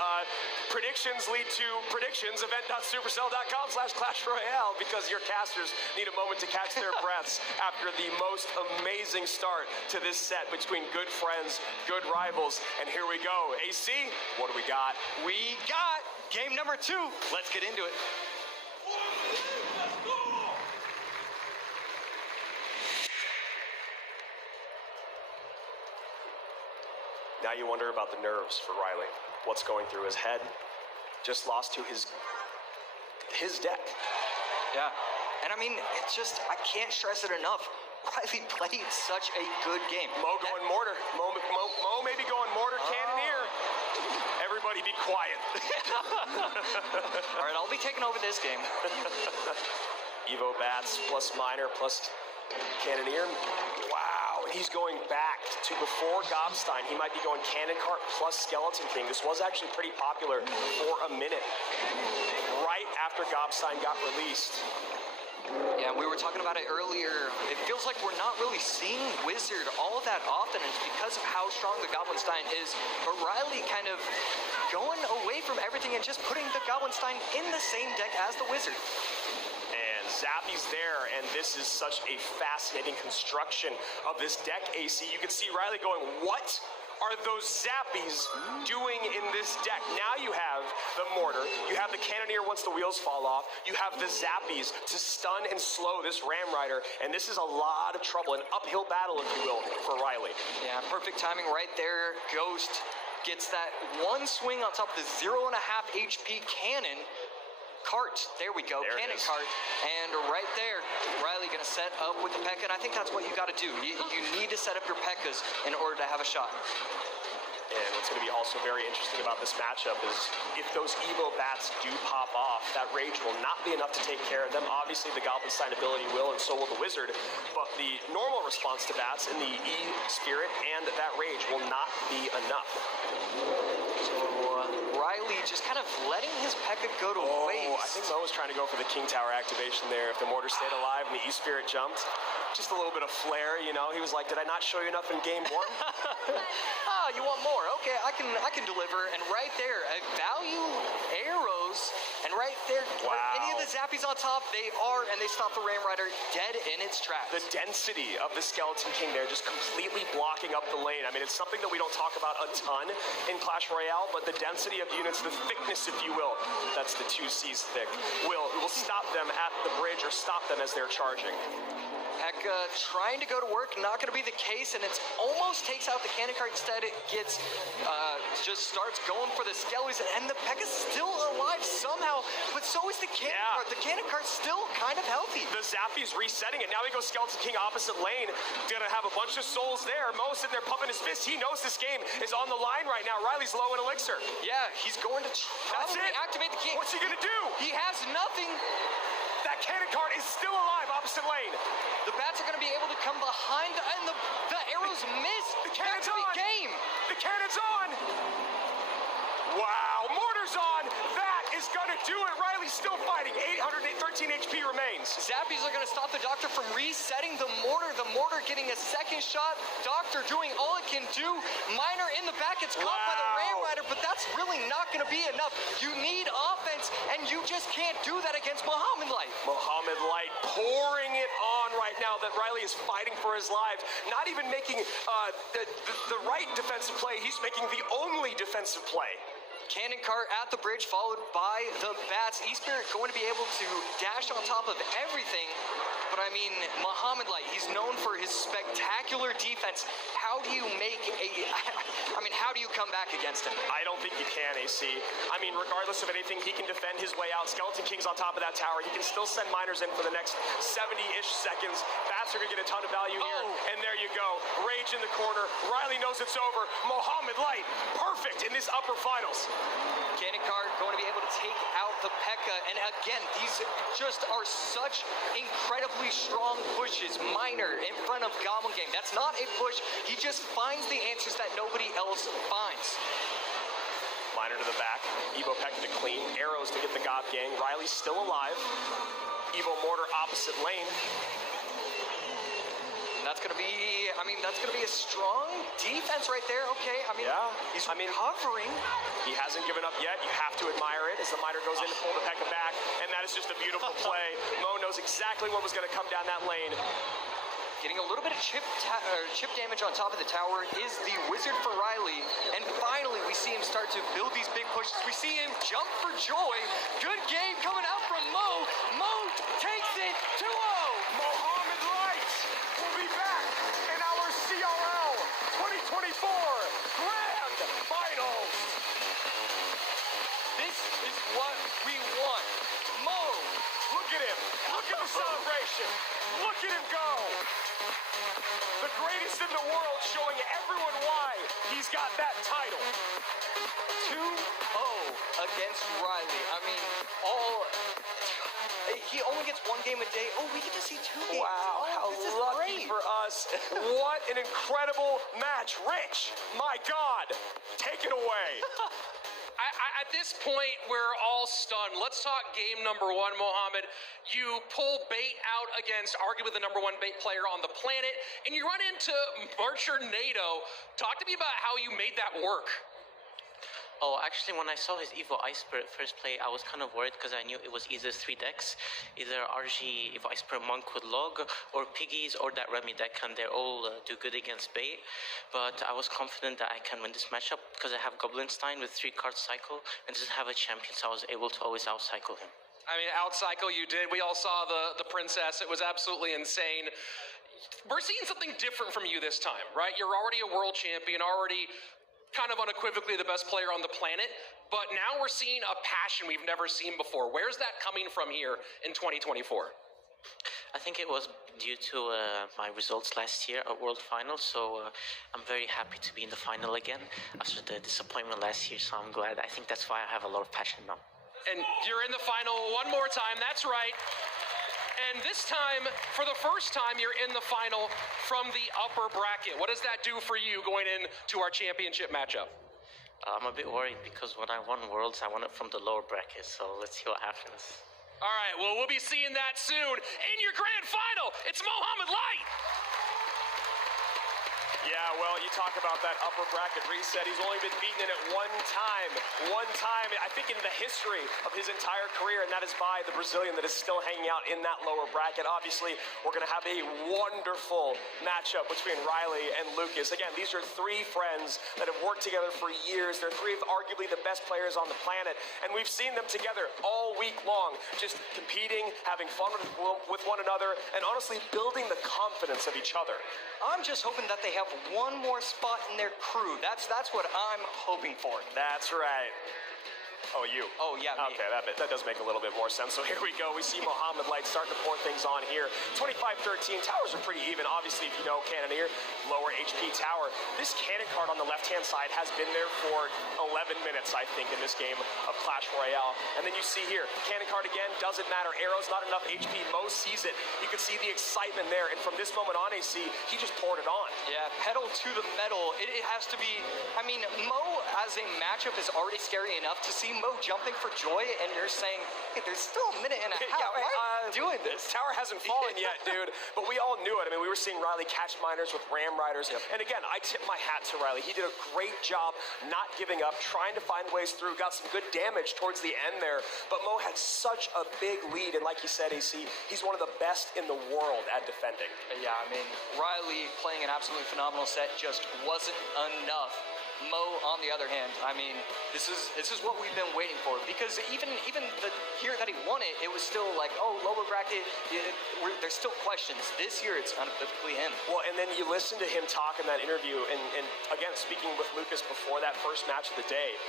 predictions lead to predictions, event.supercell.com/Clash Royale, because your casters need a moment to catch their breaths after the most amazing start to this set between good friends, good rivals, and here we go. AC, what do we got? We got game number 2. Let's get into it. Now you wonder about the nerves for Riley. What's going through his head? Just lost to his deck. Yeah, and I mean, it's just, I can't stress it enough. Riley played such a good game. Mo going mortar. Mo maybe going mortar, cannoneer. Everybody be quiet. All right, I'll be taking over this game. Evo bats plus miner plus cannoneer. Wow, and he's going back to before Gobstein. He might be going cannon cart plus skeleton king. This was actually pretty popular for a minute. Right after Gobstein got released. Yeah, we were talking about it earlier. It feels like we're not really seeing Wizard all that often, and it's because of how strong the Goblinstein is. But Riley kind of going away from everything and just putting the Goblinstein in the same deck as the Wizard. And Zappy's there, and this is such a fascinating construction of this deck, AC. You can see Riley going, what are those Zappies doing in this deck? Now you have the mortar, you have the cannoneer once the wheels fall off, you have the Zappies to stun and slow this Ram Rider, and this is a lot of trouble, an uphill battle, if you will, for Riley. Yeah, perfect timing right there. Ghost gets that one swing on top of the 0.5 HP cannon. Cart, there we go, there cannon cart, and right there, Riley gonna set up with the P.E.K.K.A, and I think that's what you gotta do. You need to set up your P.E.K.K.As in order to have a shot. And what's going to be also very interesting about this matchup is if those Evo bats do pop off, that rage will not be enough to take care of them. Obviously, the Goblinstein ability will, and so will the Wizard, but the normal response to bats in the E-Spirit and that rage will not be enough. Riley just kind of letting his P.E.K.K.A go to waste. I think Mo was trying to go for the King Tower activation there. If the mortar stayed alive and the E-Spirit jumped, just a little bit of flair, you know. He was like, did I not show you enough in game 1? Oh, you want more? Okay, I can deliver. And right there, I value arrows. And right there, any of the Zappies on top, they stop the Ram Rider dead in its tracks. The density of the Skeleton King there just completely blocking up the lane. I mean, it's something that we don't talk about a ton in Clash Royale, but the density of units, the thickness, if you will, that's the 2 C's thick, will stop them at the bridge or stop them as they're charging. P.E.K.K.A trying to go to work, not going to be the case, and it's almost takes out the cannon cart. Instead, it gets, just starts going for the skellies, and the P.E.K.K.A's still alive somehow, but so is the cannon cart. The cannon cart's still kind of healthy. The Zappy's resetting it. Now he goes Skeleton King opposite lane. Gonna have a bunch of souls there. Mo's sitting there pumping his fist. He knows this game is on the line right now. Riley's low in elixir. Yeah, he's going to probably activate the king. What's he gonna do? He has nothing. That cannon cart is still alive opposite lane. The bats are going to be able to come behind, and the arrows miss. The cannon's on. Game. The cannon's on. Wow, mortar's on. That is going to do it. Riley's still fighting. 813 HP remains. Zappies are going to stop the Doctor from resetting the mortar. The mortar getting a second shot. Doctor doing all it can do. Miner in the back. It's caught by the Ram Rider, but that's really not going to be enough. You need offense, and you just can't do that against Muhammad Light. Muhammad Light pouring it on right now that Riley is fighting for his lives. Not even making the right defensive play. He's making the only defensive play. Cannon cart at the bridge, followed by the bats. E-Spirit going to be able to dash on top of everything. But I mean, Muhammad Light, he's known for his spectacular defense. How do you make how do you come back against him? I don't think you can, AC. I mean, regardless of anything, he can defend his way out. Skeleton King's on top of that tower. He can still send miners in for the next 70-ish seconds. Bats are gonna get a ton of value here. And there you go. Rage in the corner. Riley knows it's over. Muhammad Light, perfect in this upper finals. Cannon cart going to be able to take out the P.E.K.K.A. And again, these just are such incredibly strong pushes. Miner in front of Goblin Game. That's not a push. He just finds the answers that nobody else finds. Miner to the back. Evo Peck to clean. Arrows to get the Gob gang. Riley's still alive. Evo Mortar opposite lane. That's going to be, that's going to be a strong defense right there. Okay, yeah. He's recovering. He hasn't given up yet. You have to admire it as the Miner goes in to pull the Pekka back, and that is just a beautiful play. Mo knows exactly what was going to come down that lane. Getting a little bit of chip damage on top of the tower is the wizard for Riley. And finally, we see him start to build these big pushes. We see him jump for joy. Good game coming out from Mo. Mo takes it 2-0. Mohammed Light will be back in our CRL 2024 Grand Finals. This is what we want. Mo, look at him. Look at the celebration. Look at him go. The greatest in the world, showing everyone why he's got that title. 2-0 against Riley. He only gets one game a day. Oh, we get to see 2 games. Wow, how this is lucky great for us. What an incredible match. Rich, my God, take it away. At this point, we're all stunned. Let's talk game number one, Mohammed. You pull bait out against arguably the number one bait player on the planet, and you run into Marcher NATO. Talk to me about how you made that work. Oh, actually, when I saw his Evo Ice Spirit first play, I was kind of worried because I knew it was either 3 decks, either RG Evo Ice Spirit Monk with Log, or Piggies, or that Remy deck, and they all do good against bait. But I was confident that I can win this matchup because I have Goblinstein with 3-card cycle and doesn't have a champion, so I was able to always outcycle him. Outcycle you did. We all saw the princess. It was absolutely insane. We're seeing something different from you this time, right? You're already a world champion, already kind of unequivocally the best player on the planet, but now we're seeing a passion we've never seen before. Where's that coming from here in 2024? I think it was due to my results last year at World Finals, so I'm very happy to be in the final again after the disappointment last year, so I'm glad. I think that's why I have a lot of passion now. And you're in the final one more time, that's right. And this time, for the first time, you're in the final from the upper bracket. What does that do for you going into our championship matchup? I'm a bit worried because when I won Worlds, I won it from the lower bracket, so let's see what happens. All right, well, we'll be seeing that soon. In your grand final, it's Mohammed Light. Yeah, well, you talk about that upper bracket reset. He's only been beaten in it one time, I think, in the history of his entire career, and that is by the Brazilian that is still hanging out in that lower bracket. Obviously, we're going to have a wonderful matchup between Riley and Lucas. Again, these are 3 friends that have worked together for years. They're 3 of arguably the best players on the planet, and we've seen them together all week long, just competing, having fun with one another, and honestly building the confidence of each other. I'm just hoping that they have one more spot in their crew. That's what I'm hoping for. That's right. Oh, you? Oh, yeah, me. Okay, that does make a little bit more sense. So here we go. We see Mohammed Light starting to pour things on here. 25-13. Towers are pretty even. Obviously, if you know Cannoneer, lower HP tower. This cannon card on the left-hand side has been there for 11 minutes, I think, in this game of Clash Royale. And then you see here, cannon card again, doesn't matter. Arrows, not enough HP. Mo sees it. You can see the excitement there. And from this moment on, AC, he just poured it on. Yeah, pedal to the metal. It has to be, Mo as a matchup is already scary enough. To see Mo jumping for joy, and you're saying, hey, there's still a minute and a half. Yeah, why are you doing this? Tower hasn't fallen yet, dude. But we all knew it. We were seeing Riley catch miners with Ram Riders. Yep. And again, I tip my hat to Riley. He did a great job not giving up, trying to find ways through. Got some good damage towards the end there. But Mo had such a big lead. And like you said, AC, he's one of the best in the world at defending. Yeah, Riley playing an absolutely phenomenal set just wasn't enough. Mo, on the other hand, this is what we've been waiting for, because even the year that he won it, it was still like, oh, lower bracket, there's still questions. This year, it's unequivocally him. Well, and then you listen to him talk in that interview, and again, speaking with Lucas before that first match of the day,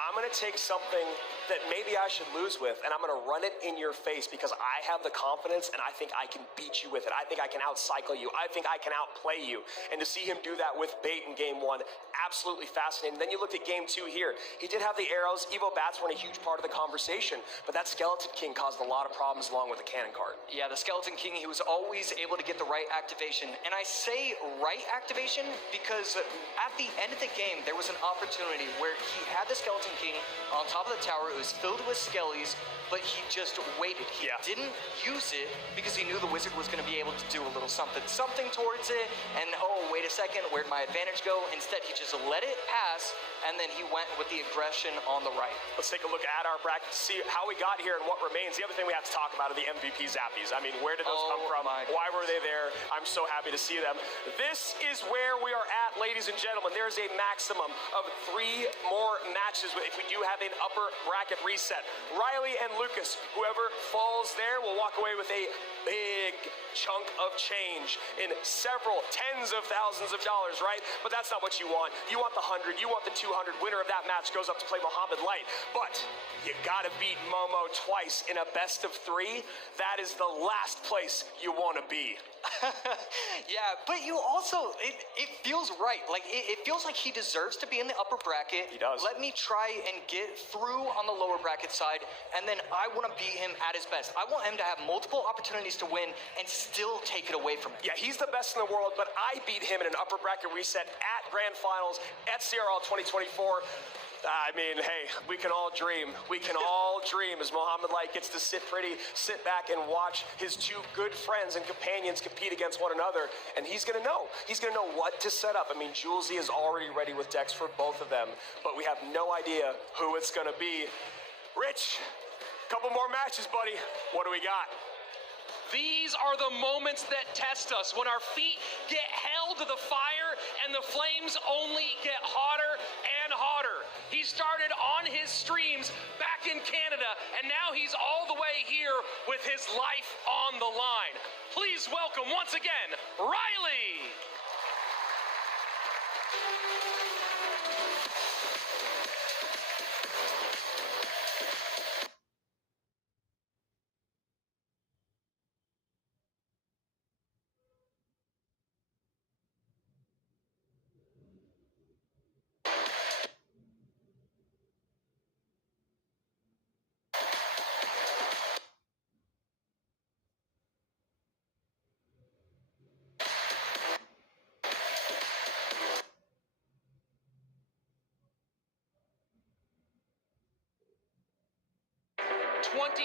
I'm going to take something that maybe I should lose with, and I'm going to run it in your face because I have the confidence, and I think I can beat you with it. I think I can outcycle you. I think I can outplay you. And to see him do that with bait in game 1, absolutely absolutely fascinating. Then you looked at game 2 here. He did have the arrows. Evo bats weren't a huge part of the conversation, but that Skeleton King caused a lot of problems along with the cannon cart. Yeah, the Skeleton King, he was always able to get the right activation. And I say right activation because at the end of the game, there was an opportunity where he had the Skeleton King on top of the tower. It was filled with skellies, but he just waited. He didn't use it because he knew the wizard was going to be able to do a little something towards it. And oh, wait a second, where'd my advantage go? Instead, he just let it pass, and then he went with the aggression on the right. Let's take a look at our bracket to see how we got here and what remains. The other thing we have to talk about are the MVP zappies. I mean, where did those come from? Why were they there? I'm so happy to see them. This is where we are at, ladies and gentlemen. There's a maximum of 3 more matches if we do have an upper bracket reset. Riley and Lucas, whoever falls there will walk away with a big chunk of change in several tens of thousands of dollars, right? But that's not what you want. You want the 100, you want the 200. Winner of that match goes up to play Muhammad Light. But you gotta beat Momo twice in a best of 3. That is the last place you want to be. Yeah, but you also, it feels right. Like, it feels like he deserves to be in the upper bracket. He does. Let me try and get through on the lower bracket side, and then I want to beat him at his best. I want him to have multiple opportunities to win and still take it away from him. Yeah, he's the best in the world, but I beat him in an upper bracket reset at Grand Finals at CRL 2024. I mean, hey, we can all dream. We can all dream as Muhammad Light gets to sit back and watch his 2 good friends and companions compete against one another. And he's going to know. He's going to know what to set up. I mean, Julesy is already ready with decks for both of them, but we have no idea who it's going to be. Rich, couple more matches, buddy. What do we got? These are the moments that test us, when our feet get held to the fire and the flames only get hotter and hotter. He started on his streams back in Canada, and now he's all the way here with his life on the line. Please welcome once again, Riley.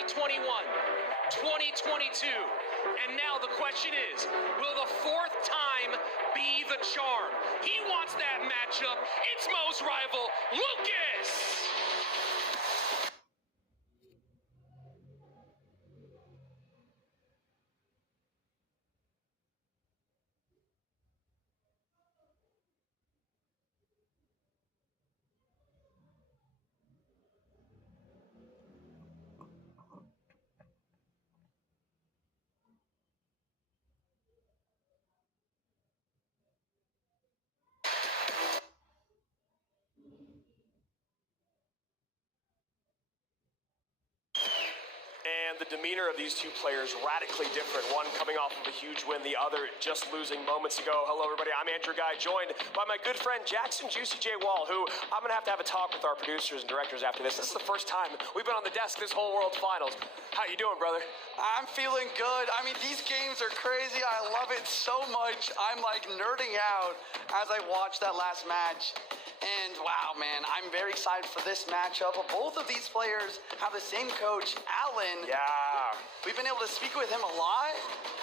'21, 2022, and now the question is, will the 4th time be the charm? He wants that matchup. It's Mo's rival, Lucas! And the demeanor of these 2 players radically different. One coming off of a huge win, the other just losing moments ago. Hello, everybody. I'm Andrew Guy, joined by my good friend Jackson Juicy J. Wall, who I'm going to have a talk with our producers and directors after this. This is the first time we've been on the desk this whole World Finals. How you doing, brother? I'm feeling good. I mean, these games are crazy. I love it so much. I'm like nerding out as I watch that last match. And wow, man, I'm very excited for this matchup. Both of these players have the same coach, Alan. Yeah. We've been able to speak with him a lot,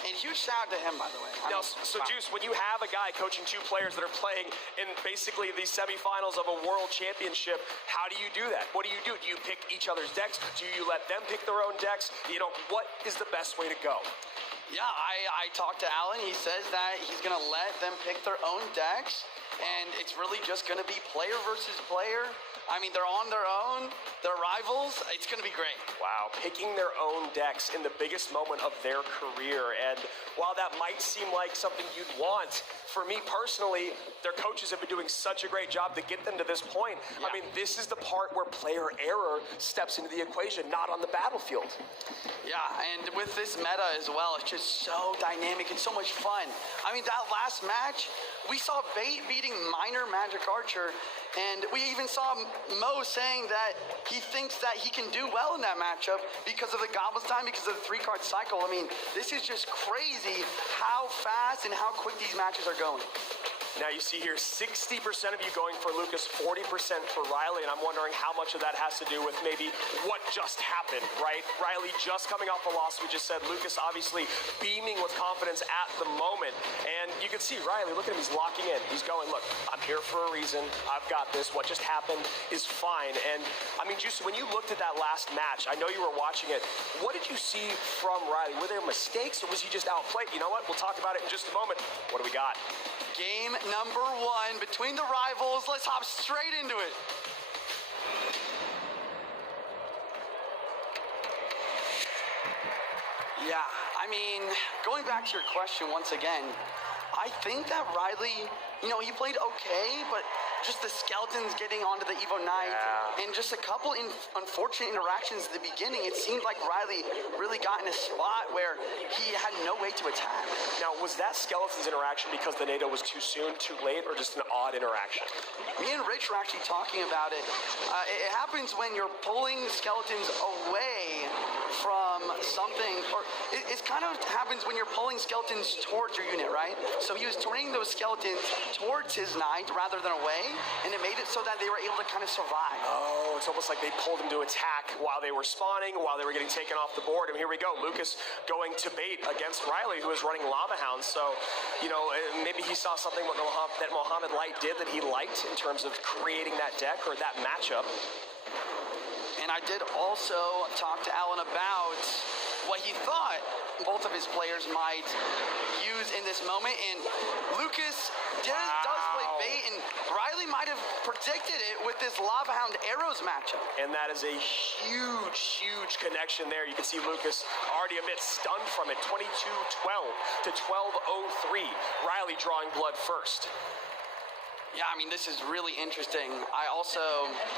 and huge shout out to him, by the way. Now, so Juice, when you have a guy coaching 2 players that are playing in basically the semifinals of a world championship, how do you do that? What do? Do you pick each other's decks? Do you let them pick their own decks? You know, what is the best way to go? Yeah, I talked to Alan. He says that he's going to let them pick their own decks, and it's really just going to be player versus player. I mean, they're on their own. They're rivals. It's going to be great. Wow, picking their own decks in the biggest moment of their career. And while that might seem like something you'd want, for me personally, their coaches have been doing such a great job to get them to this point. Yeah. I mean, this is the part where player error steps into the equation, not on the battlefield. Yeah, and with this meta as well, it's just so dynamic and so much fun. I mean, that last match, we saw Bait beating Minor Magic Archer, and we even saw Mo saying that he thinks that he can do well in that matchup because of the Goblin's time, because of the 3-card cycle. I mean, this is just crazy how fast and how quick these matches are going. Now you see here 60% of you going for Lucas, 40% for Riley, and I'm wondering how much of that has to do with maybe what just happened, right? Riley just coming off a loss, we just said. Lucas obviously beaming with confidence at the moment, and you can see Riley, look at him, he's locking in. He's going, look, I'm here for a reason. I've got this. What just happened is fine. And I mean, Juicy, when you looked at that last match, I know you were watching it. What did you see from Riley? Were there mistakes, or was he just outplayed? You know what? We'll talk about it in just a moment. What do we got? Game number 1 between the rivals. Let's hop straight into it. Yeah, I mean, going back to your question once again, I think that Riley, you know, he played okay, but just the skeletons getting onto the Evo Knight and just a couple unfortunate interactions at the beginning, it seemed like Riley really got in a spot where he had no way to attack. Now, was that skeletons interaction because the NATO was too soon, too late, or just an odd interaction? Me and Rich were actually talking about it. It happens when you're pulling skeletons away from something, or it kind of happens when you're pulling skeletons towards your unit, right? So he was turning those skeletons towards his knight rather than away, and it made it so that they were able to kind of survive. Oh, it's almost like they pulled him to attack while they were spawning, while they were getting taken off the board. And here we go, Lucas going to bait against Riley, who is running Lava Hounds. So, you know, maybe he saw something that Mohammed Light did that he liked in terms of creating that deck or that matchup. And I did also talk to Alan about what he thought both of his players might use in this moment, and Lucas does play bait, and Riley might have predicted it with this Lava Hound Arrows matchup. And that is a huge, huge connection there. You can see Lucas already a bit stunned from it. 22-12 to 12-03. Riley drawing blood first. Yeah, I mean, this is really interesting. I also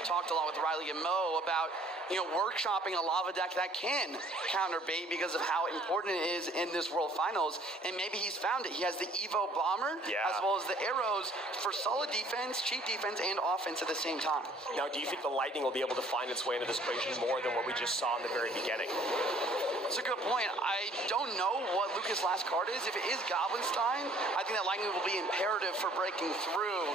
talked a lot with Riley and Mo about, you know, workshopping a lava deck that can counter bait because of how important it is in this World Finals. And maybe he's found it. He has the Evo Bomber, as well as the arrows for solid defense, cheap defense, and offense at the same time. Now, do you think the Lightning will be able to find its way into this equation more than what we just saw in the very beginning? That's a good point. I don't know what Lucas' last card is. If it is Goblinstein, I think that Lightning will be imperative for breaking through.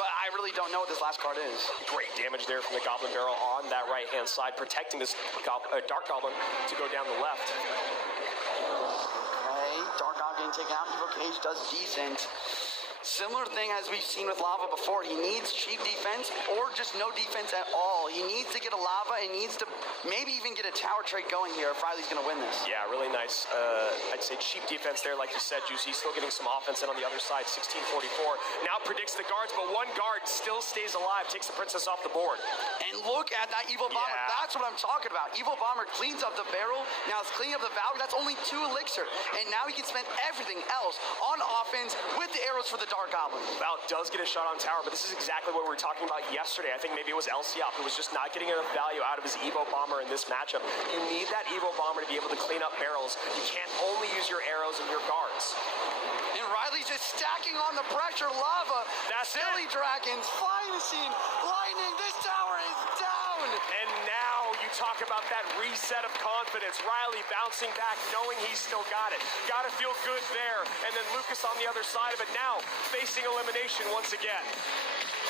But I really don't know what this last card is. Great damage there from the Goblin Barrel on that right-hand side, protecting this Dark Goblin to go down the left. Okay, Dark Goblin getting taken out. Evo Cage does decent. Similar thing as we've seen with Lava before. He needs cheap defense or just no defense at all. He needs to get a Lava and needs to maybe even get a tower trade going here if Riley's going to win this. Yeah, really nice. I'd say cheap defense there, like you said, Juicy. Still getting some offense in on the other side. 1644. Now predicts the guards, but one guard still stays alive. Takes the Princess off the board. And look at that Evo Bomber. Yeah. That's what I'm talking about. Evo Bomber cleans up the barrel. Now it's cleaning up the Valkyrie. That's only 2 elixir. And now he can spend everything else on offense with the arrows for the Dark Goblin. Val does get a shot on tower, but this is exactly what we were talking about yesterday. I think maybe it was Elsiop who was just not getting enough value out of his Evo Bomber in this matchup. You need that Evo Bomber to be able to clean up barrels. You can't only use your arrows and your guards. And Riley's just stacking on the pressure. Lava. That's Silly Dragons. Flying Machine. Lightning. This tower is down. And now you talk about that reset of confidence. Riley bouncing back, knowing he's still got it. Got to feel good there. And then Lucas on the other side of it now, facing elimination once again.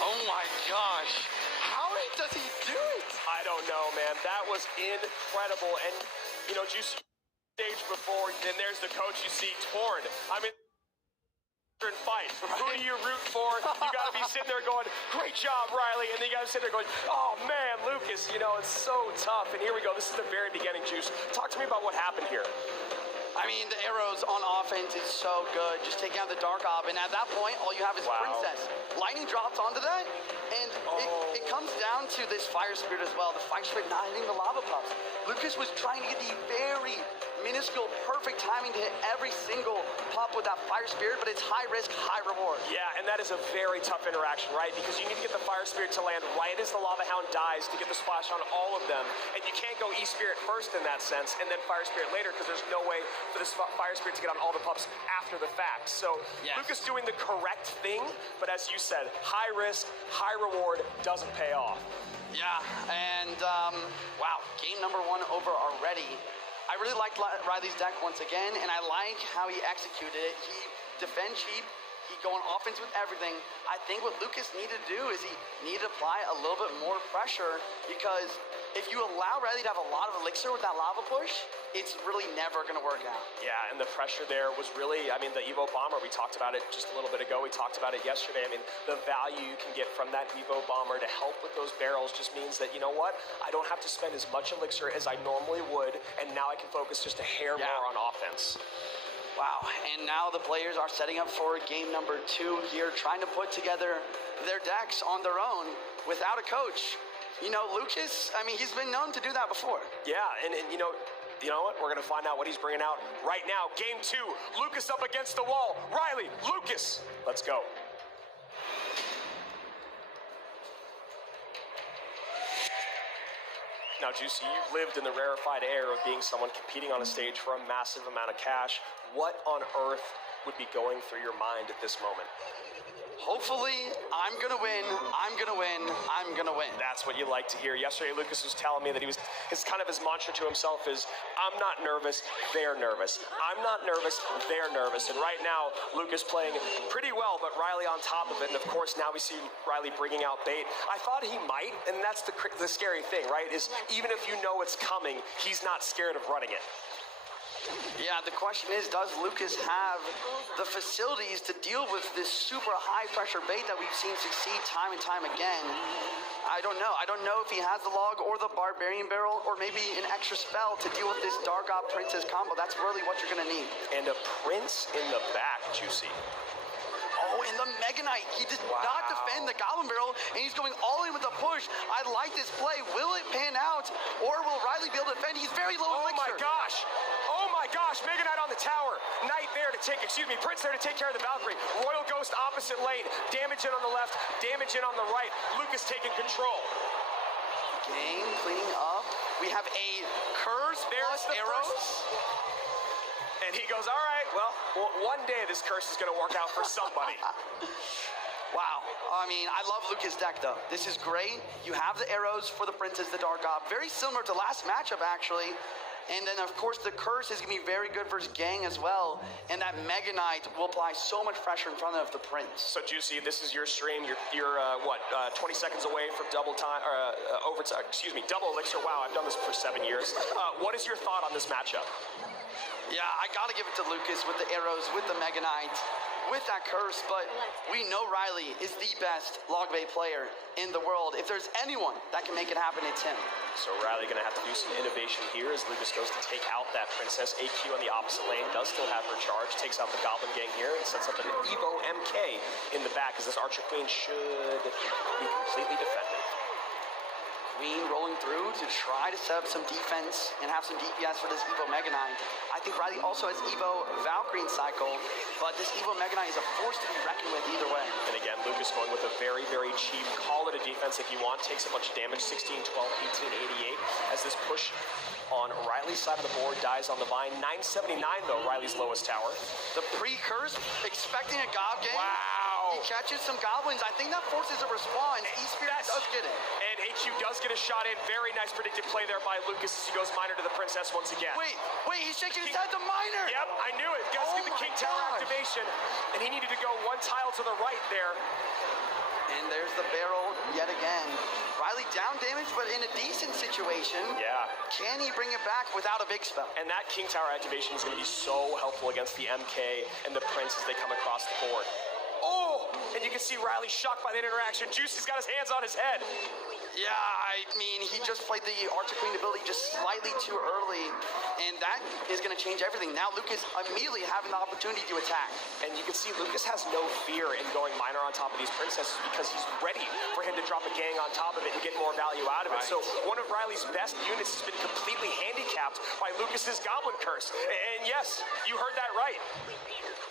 Oh my gosh. How does he do it? I don't know, man. That was incredible. And, you know, Juicy stage before, and there's the coach you see torn. I mean, and fight. Right. Who do you root for? You got to be sitting there going, great job, Riley. And then you got to sit there going, oh, man, Lucas, you know, it's so tough. And here we go. This is the very beginning, Juice. Talk to me about what happened here. I mean, the arrows on offense is so good. Just taking out the Dark Ob, and at that point, all you have is Princess. Lightning drops onto that, and it comes down to this Fire Spirit as well. The Fire Spirit not hitting the Lava Pups. Lucas was trying to get the very minuscule, perfect timing to hit every single pop with that fire spirit, but it's high risk, high reward. Yeah, and that is a very tough interaction, right? Because you need to get the fire spirit to land right as the lava hound dies to get the splash on all of them, and you can't go E-Spirit first in that sense, and then fire spirit later, because there's no way for this fire spirit to get on all the pups after the fact. So Yes. Lucas doing the correct thing, but as you said, high risk, high reward, doesn't pay off. Yeah, and wow, game number 1 over already. I really liked Riley's deck once again, and I like how he executed it. He defend cheap, he going offense with everything. I think what Lucas needed to do is he needed to apply a little bit more pressure, because if you allow Riley to have a lot of elixir with that lava push, it's really never going to work out. Yeah, and the pressure there was really, I mean, the Evo Bomber, we talked about it just a little bit ago. We talked about it yesterday. I mean, the value you can get from that Evo Bomber to help with those barrels just means that, you know what? I don't have to spend as much elixir as I normally would, and now I can focus just a hair more on offense. Wow, and now the players are setting up for game number 2 here, trying to put together their decks on their own without a coach. You know, Lucas, I mean, he's been known to do that before. Yeah, and you know what? We're going to find out what he's bringing out right now. Game 2, Lucas up against the wall. Riley, Lucas, let's go. Now, Juicy, you've lived in the rarefied air of being someone competing on a stage for a massive amount of cash. What on earth would be going through your mind at this moment? Hopefully, I'm gonna win, I'm gonna win, I'm gonna win. That's what you like to hear. Yesterday, Lucas was telling me that his mantra to himself is, I'm not nervous, they're nervous. I'm not nervous, they're nervous. And right now, Lucas playing pretty well, but Riley on top of it. And of course, now we see Riley bringing out bait. I thought he might, and that's the scary thing, right? Is even if you know it's coming, he's not scared of running it. Yeah, the question is, does Lucas have the facilities to deal with this super high pressure bait that we've seen succeed time and time again? I don't know. I don't know if he has the log or the barbarian barrel, or maybe an extra spell to deal with this Dark Op Princess combo. That's really what you're gonna need. And a prince in the back, Juicy. Oh, and the Mega Knight, he did not defend the Goblin Barrel, and he's going all in with the push. I like this play. Will it pan out, or will Riley be able to defend? He's very low Oh elixir. my gosh, Mega Knight on the tower. Knight there to take, Prince there to take care of the Valkyrie. Royal Ghost opposite lane. Damage in on the left, damage in on the right. Lucas taking control. Game cleaning up. We have a curse plus arrows. And he goes, all right, well, one day this curse is going to work out for somebody. Wow. I mean, I love Lucas' deck, though. This is great. You have the arrows for the Princess, the Dark Op. Very similar to last matchup, actually. And then, of course, the curse is going to be very good for his gang as well. And that Mega Knight will apply so much pressure in front of the Prince. So, Juicy, this is your stream. You're 20 seconds away from double time, double elixir. Wow, I've done this for 7 years. What is your thought on this matchup? Yeah, I got to give it to Lucas with the arrows, with the Mega Knight, with that curse. But we know Riley is the best log bait player in the world. If there's anyone that can make it happen, it's him. So Riley going to have to do some innovation here as Lucas goes to take out that Princess. AQ on the opposite lane does still have her charge, takes out the Goblin Gang here, and sets up an Evo MK in the back as this Archer Queen should be completely defended. Queen rolling through to try to set up some defense and have some DPS for this Evo Mega Knight. I think Riley also has Evo Valkyrie cycle, but this Evo Mega Knight is a force to be reckoned with either way. And again, Lucas going with a very, very cheap, call it a defense if you want, takes a bunch of damage, 16, 12, 18, 88, as this push on Riley's side of the board dies on the vine. 979 though, Riley's lowest tower. The pre-curse, expecting a Gob Gang. Wow. He catches some goblins. I think that forces a response. E-Spirit does get it. And AQ does get a shot in. Very nice predicted play there by Lucas as he goes miner to the Princess once again. Wait, he's shaking his head, the miner! Yep, I knew it. Got to get the King Tower activation. And he needed to go one tile to the right there. And there's the barrel yet again. Riley down damage, but in a decent situation. Yeah. Can he bring it back without a big spell? And that King Tower activation is going to be so helpful against the MK and the Prince as they come across the board. Oh! And you can see Riley shocked by that interaction. Juicy's got his hands on his head. Yeah, I mean, he just played the Archer Queen ability just slightly too early, and that is going to change everything. Now Lucas immediately having the opportunity to attack. And you can see Lucas has no fear in going minor on top of these princesses because he's ready for him to drop a gang on top of it and get more value out of it. So one of Riley's best units has been completely handicapped by Lucas's Goblin Curse. And yes, you heard that right.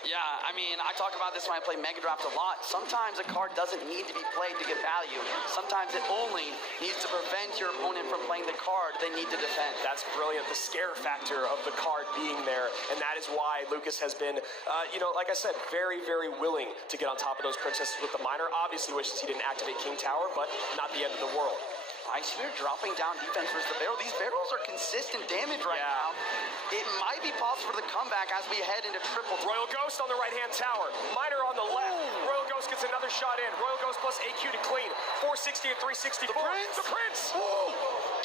Yeah, I mean, I talk about this when I play Mega Draft a lot. Sometimes a card doesn't need to be played to get value. Sometimes it only needs to prevent your opponent from playing the card they need to defend. That's brilliant, the scare factor of the card being there, and that is why Lucas has been, like I said, very, very willing to get on top of those princesses with the minor. Obviously wishes he didn't activate King Tower, but not the end of the world. Ice Spear dropping down defense versus the barrel. These barrels are consistent damage right now. It might be possible for the comeback as we head into triple. Royal Ghost on the right-hand tower. Minor on the left. Ooh. Royal Ghost gets another shot in. Royal Ghost plus AQ to clean. 460 and 364. The Prince! The Prince! Ooh.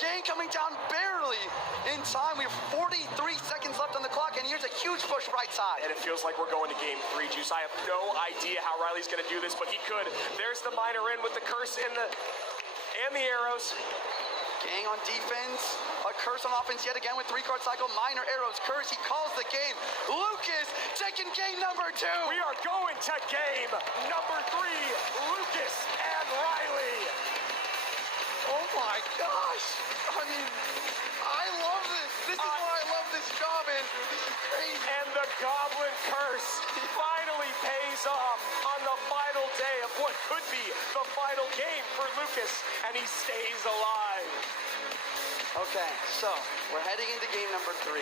Gang coming down barely in time. We have 43 seconds left on the clock, and here's a huge push right side. And it feels like we're going to game 3, Juice. I have no idea how Riley's going to do this, but he could. There's the minor in with the curse and the arrows. Gang on defense, a curse on offense yet again with 3-card cycle, minor arrows, curse, he calls the game. Lucas taking game number 2. We are going to game number 3, Lucas and Riley. Oh my gosh. I mean, I love this. This is why I love this job, Andrew. This is crazy. And the Goblin Curse finally pays off on the final day of what could be the final game for Lucas, and he stays alive. Okay, so we're heading into game number 3.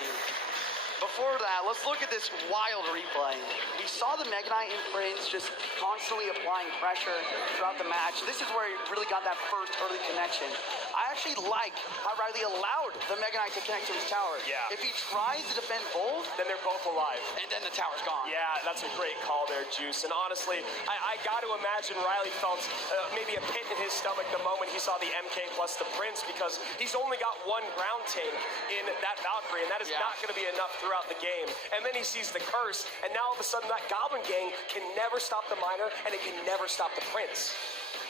Before that, let's look at this wild replay. We saw the Mega Knight and Prince just constantly applying pressure throughout the match. This is where he really got that first early connection. I actually like how Riley allowed the Mega Knight to connect to his tower. Yeah. If he tries to defend both, then they're both alive. And then the tower's gone. Yeah, that's a great call there, Juice. And honestly, I got to imagine Riley felt maybe a pit in his stomach the moment he saw the MK plus the Prince, because he's only got one ground tank in that Valkyrie, and that is not going to be enough throughout the game. And then he sees the curse, and now all of a sudden that Goblin gang can never stop the minor, and it can never stop the Prince.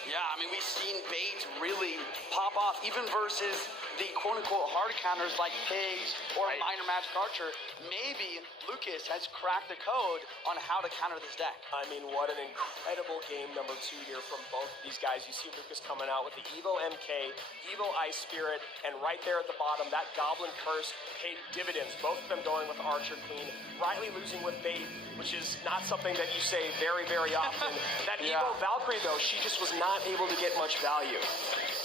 Yeah, I mean, we've seen bait really pop off, even versus the quote-unquote hard counters like Pigs or Minor Magic Archer. Maybe Lucas has cracked the code on how to counter this deck. I mean, what an incredible game number 2 here from both of these guys. You see Lucas coming out with the Evo MK, Evo Ice Spirit, and right there at the bottom, that Goblin Curse paid dividends. Both of them going with Archer Queen. Riley losing with bait, which is not something that you say very, very often. That Evo Valkyrie, though, she just was not able to get much value.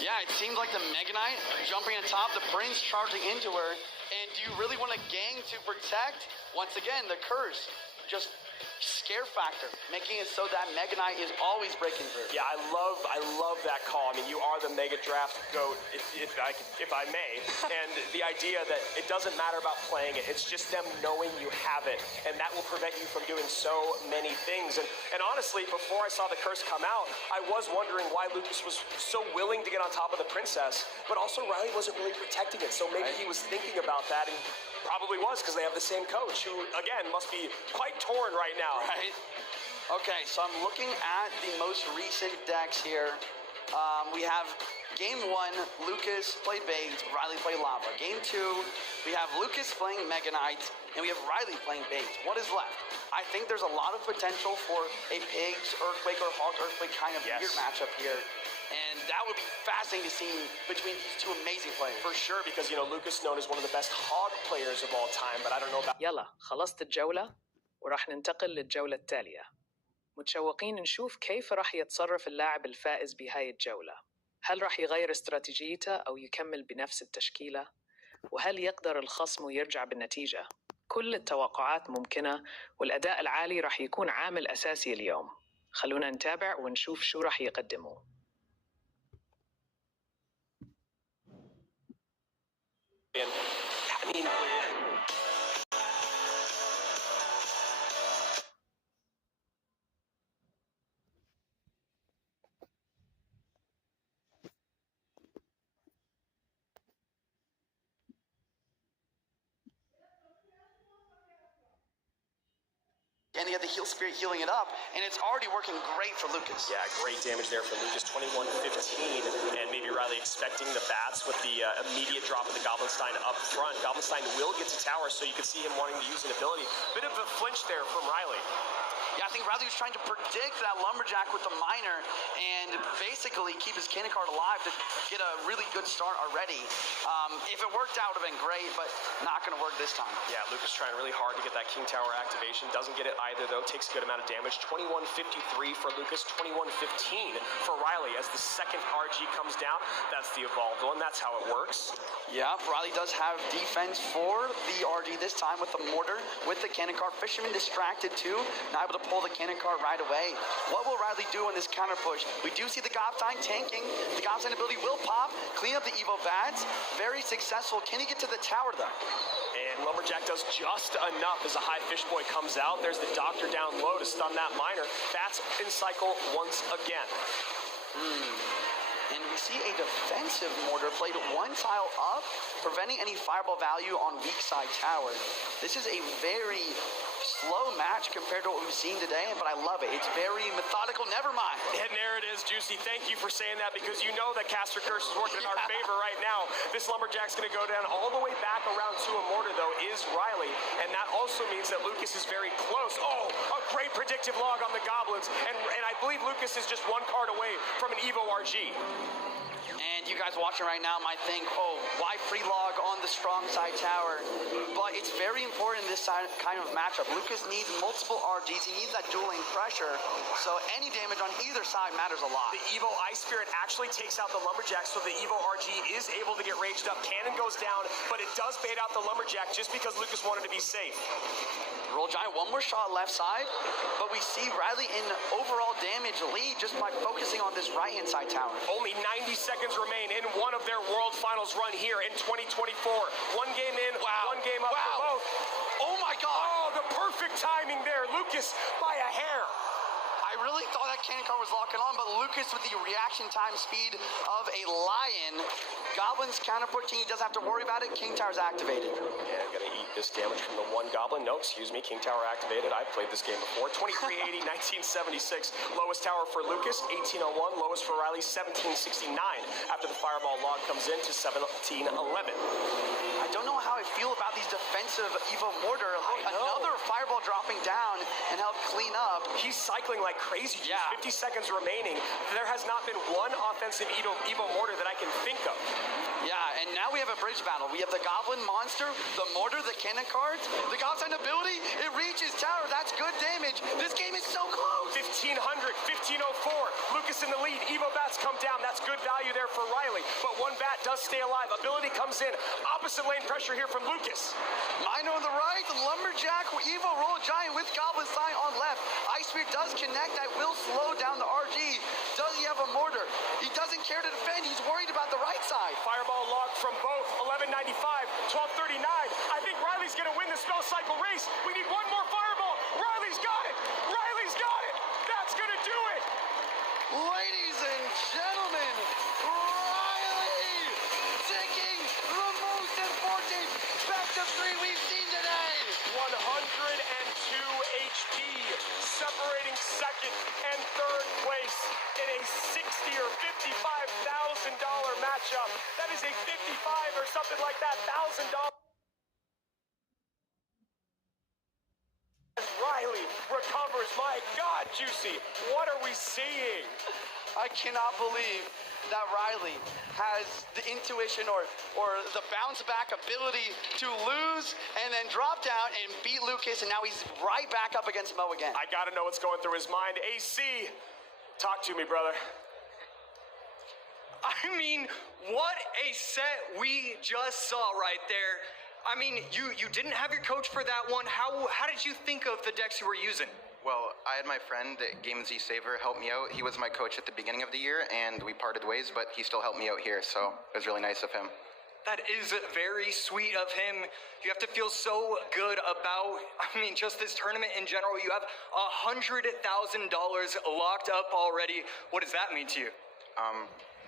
Yeah, it seemed like the Mega Knight jumping on top, the Prince charging into her. And do you really want a gang to protect? Once again, the curse just scare factor, making it so that Mega Knight is always breaking through. Yeah, I love that call. I mean, you are the Mega Draft GOAT, if I may. And the idea that it doesn't matter about playing it, it's just them knowing you have it, and that will prevent you from doing so many things. And honestly, before I saw the curse come out, I was wondering why Lucas was so willing to get on top of the Princess, but also Riley wasn't really protecting it, so maybe he was thinking about that, and probably was, because they have the same coach, who, again, must be quite torn right now. Right? Okay, so I'm looking at the most recent decks here. We have Game 1, Lucas played Bait, Riley played Lava. Game 2, we have Lucas playing Mega Knight, and we have Riley playing Bait. What is left? I think there's a lot of potential for a Pigs, Earthquake, or Hawk Earthquake kind of weird matchup here. And that would be fascinating to see between these two amazing players. For sure, because, you know, Lucas known as one of the best hog players of all time, but I don't know about... يلا خلصت الجولة وراح ننتقل للجولة التالية. متشوقين نشوف كيف راح يتصرف اللاعب الفائز بهاي الجولة. هل راح يغير استراتيجيته أو يكمل بنفس التشكيلة؟ وهل يقدر الخصم يرجع بالنتيجة؟ كل التوقعات ممكنة، والأداء العالي راح يكون عامل أساسي اليوم. خلونا نتابع ونشوف شو راح يقدموا. I mean... and you have the heal spirit healing it up, and it's already working great for Lucas. Yeah, great damage there for Lucas, 21-15, and maybe Riley expecting the bats with the immediate drop of the Goblinstein up front. Goblinstein will get to tower, so you can see him wanting to use an ability. Bit of a flinch there from Riley. Yeah, I think Riley was trying to predict that Lumberjack with the Miner and basically keep his cannon card alive to get a really good start already. If it worked out, it would have been great, but not going to work this time. Yeah, Lucas trying really hard to get that King Tower activation. Doesn't get it either, though. Takes a good amount of damage. 21-53 for Lucas, 21-15 for Riley as the second RG comes down. That's the evolved one. That's how it works. Yeah, Riley does have defense for the RG this time with the Mortar, with the cannon card. Fisherman distracted too, not able to pull the cannon card right away. What will Riley do in this counter push? We do see the Gobstein tanking. The Gobstein ability will pop, clean up the Evo Bats. Very successful. Can he get to the tower though? And Lumberjack does just enough as a high fish boy comes out. There's the Doctor down low to stun that Miner. Bats in cycle once again. And we see a defensive Mortar played one tile up, preventing any fireball value on weak side tower. This is a very slow match compared to what we've seen today, but I love it. It's very methodical. Never mind. And there it is, Juicy. Thank you for saying that, because you know that Caster Curse is working in our favor right now. This Lumberjack's going to go down all the way back around to a Mortar, though, is Riley. And that also means that Lucas is very close. Oh, a great predictive log on the Goblins. And I believe Lucas is just one card away from an Evo RG. And you guys watching right now might think, oh, why free log on the strong side tower? But it's very important in this kind of matchup. Lucas needs multiple RGs. He needs that dueling pressure. So any damage on either side matters a lot. The Evo Ice Spirit actually takes out the Lumberjack, so the Evo RG is able to get raged up. Cannon goes down, but it does bait out the Lumberjack just because Lucas wanted to be safe. Roll Giant, one more shot left side, but we see Riley in overall damage lead just by focusing on this right-hand side tower. Only 90 seconds remain in one of their World Finals run here in 2024. One game in, one game up for both. Oh my God! Oh, the perfect timing there. Lucas by a hair. I really thought that cannon card was locking on, but Lucas with the reaction time speed of a lion. Goblin's counterpart king, he doesn't have to worry about it. King Tower's activated. Yeah, I'm gonna eat this damage from the one Goblin. No, excuse me, King Tower activated. I've played this game before. 2380, 1976. Lowest tower for Lucas, 1801. Lowest for Riley, 1769. After the fireball log comes in to 1711. I don't know how I feel about these defensive Evo Mortar. Another fireball dropping down and help clean up. He's cycling like crazy. Yeah. 50 seconds remaining. There has not been one offensive Evo Mortar that I can think of. Yeah, and now we have a bridge battle. We have the Goblin Monster, the Mortar, the cannon cards, the Goblin ability. It reaches tower. That's good damage. This game is so close. 1500, 1504. Lucas in the lead. Evo Bats come down. That's good value there for Riley. But one bat does stay alive. Ability comes in. Opposite lane pressure here from Lucas. Miner on the right. Lumberjack, Evo Roll Giant with Goblin Sign on left. Ice Spear does connect. That will slow down the RG. Does he have a Mortar? He doesn't care to defend. He's worried about the right side. Fireball log from both. 1195, 1239. I think Riley's going to win the spell cycle race. We need one more fireball. Riley's got it. Riley's got it. That's going to do it. Ladies and gentlemen, Riley taking the most important best of three we've seen today. 102 HP, separating second and third place in a $60,000 or $55,000 matchup. That is a 55 or something like that $1,000. Riley recovers. My God, Juicy, what are we seeing? I cannot believe that Riley has the intuition or the bounce back ability to lose and then drop down and beat Lucas, and now he's right back up against Mo again. I gotta know what's going through his mind. AC, talk to me, brother. I mean, what a set we just saw right there. I mean, you didn't have your coach for that one. How did you think of the decks you were using? Well, I had my friend, Game Z Saver, help me out. He was my coach at the beginning of the year, and we parted ways, but he still helped me out here, so it was really nice of him. That is very sweet of him. You have to feel so good about, just this tournament in general. You have $100,000 locked up already. What does that mean to you?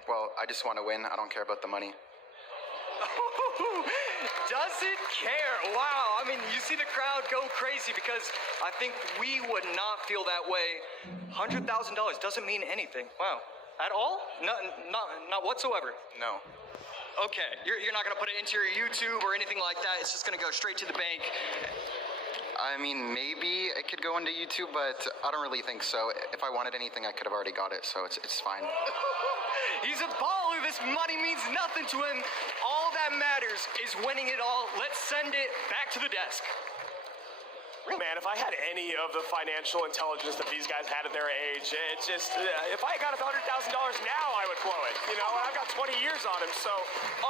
Well, I just want to win. I don't care about the money. Doesn't care. Wow. I mean, you see the crowd go crazy because I think we would not feel that way. $100,000 doesn't mean anything. Wow. At all? Not whatsoever. No. Okay. You're not going to put it into your YouTube or anything like that. It's just going to go straight to the bank. I mean, maybe it could go into YouTube, but I don't really think so. If I wanted anything, I could have already got it, so it's fine. He's a baller. This money means nothing to him. All that matters is winning it all. Let's send it back to the desk. Man, if I had any of the financial intelligence that these guys had at their age, it's just, if I got $100,000 now, I would blow it. You know, and I've got 20 years on him, so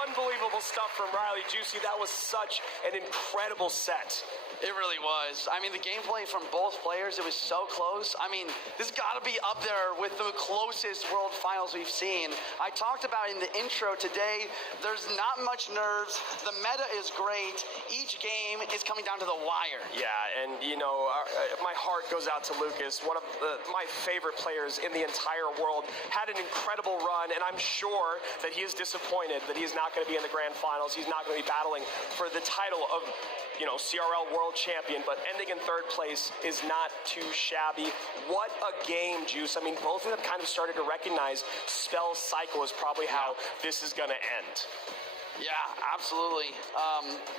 unbelievable stuff from Riley. Juicy, that was such an incredible set. It really was. I mean, the gameplay from both players, it was so close. I mean, this has got to be up there with the closest World Finals we've seen. I talked about in the intro today, there's not much nerves. The meta is great. Each game is coming down to the wire. Yeah, and, you know, my heart goes out to Lucas, one of my favorite players in the entire world. Had an incredible run, and I'm sure that he is disappointed that he's not going to be in the Grand Finals. He's not going to be battling for the title of, you know, CRL World Champion, but ending in third place is not too shabby. What a game, Juice. I mean, both of them kind of started to recognize spell cycle is probably how this is going to end. Yeah, absolutely.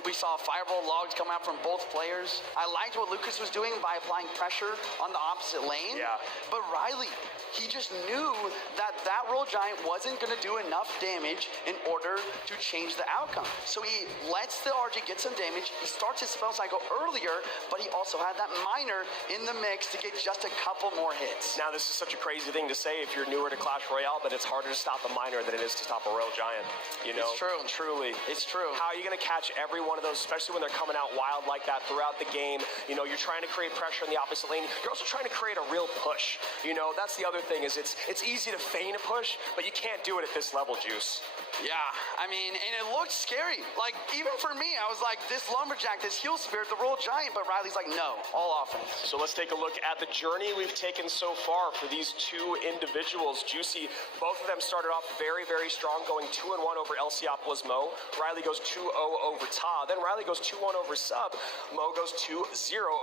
We saw fireball logs come out from both players. I liked what Lucas was doing by applying pressure on the opposite lane. Yeah. But Riley, he just knew that that World Giant wasn't going to do enough damage in order to change the outcome. So he lets the RG get some damage. He starts his spell cycle earlier, but he also had that minor in the mix to get just a couple more hits. Now, this is such a crazy thing to say if you're newer to Clash Royale, but it's harder to stop a minor than it is to stop a Royal Giant. You know, It's true. Truly. It's true. How are you going to catch every one of those, especially when they're coming out wild like that throughout the game? You know, you're trying to create pressure in the opposite lane. You're also trying to create a real push. You know, that's the other thing is it's easy to feign a push, but you can't do it at this level, Juice. Yeah, I mean, and it looked scary. Like, even for me, I was like, this Lumberjack, this Heel Spirit, the Royal Giant, but Riley's like, no, all offense. So let's take a look at the journey we've taken so far for these two individuals. Juicy, both of them started off very, very strong, going 2-1 over Elsiopolis Mo. Riley goes 2-0 over Ta. Then Riley goes 2-1 over Sub. Mo goes 2-0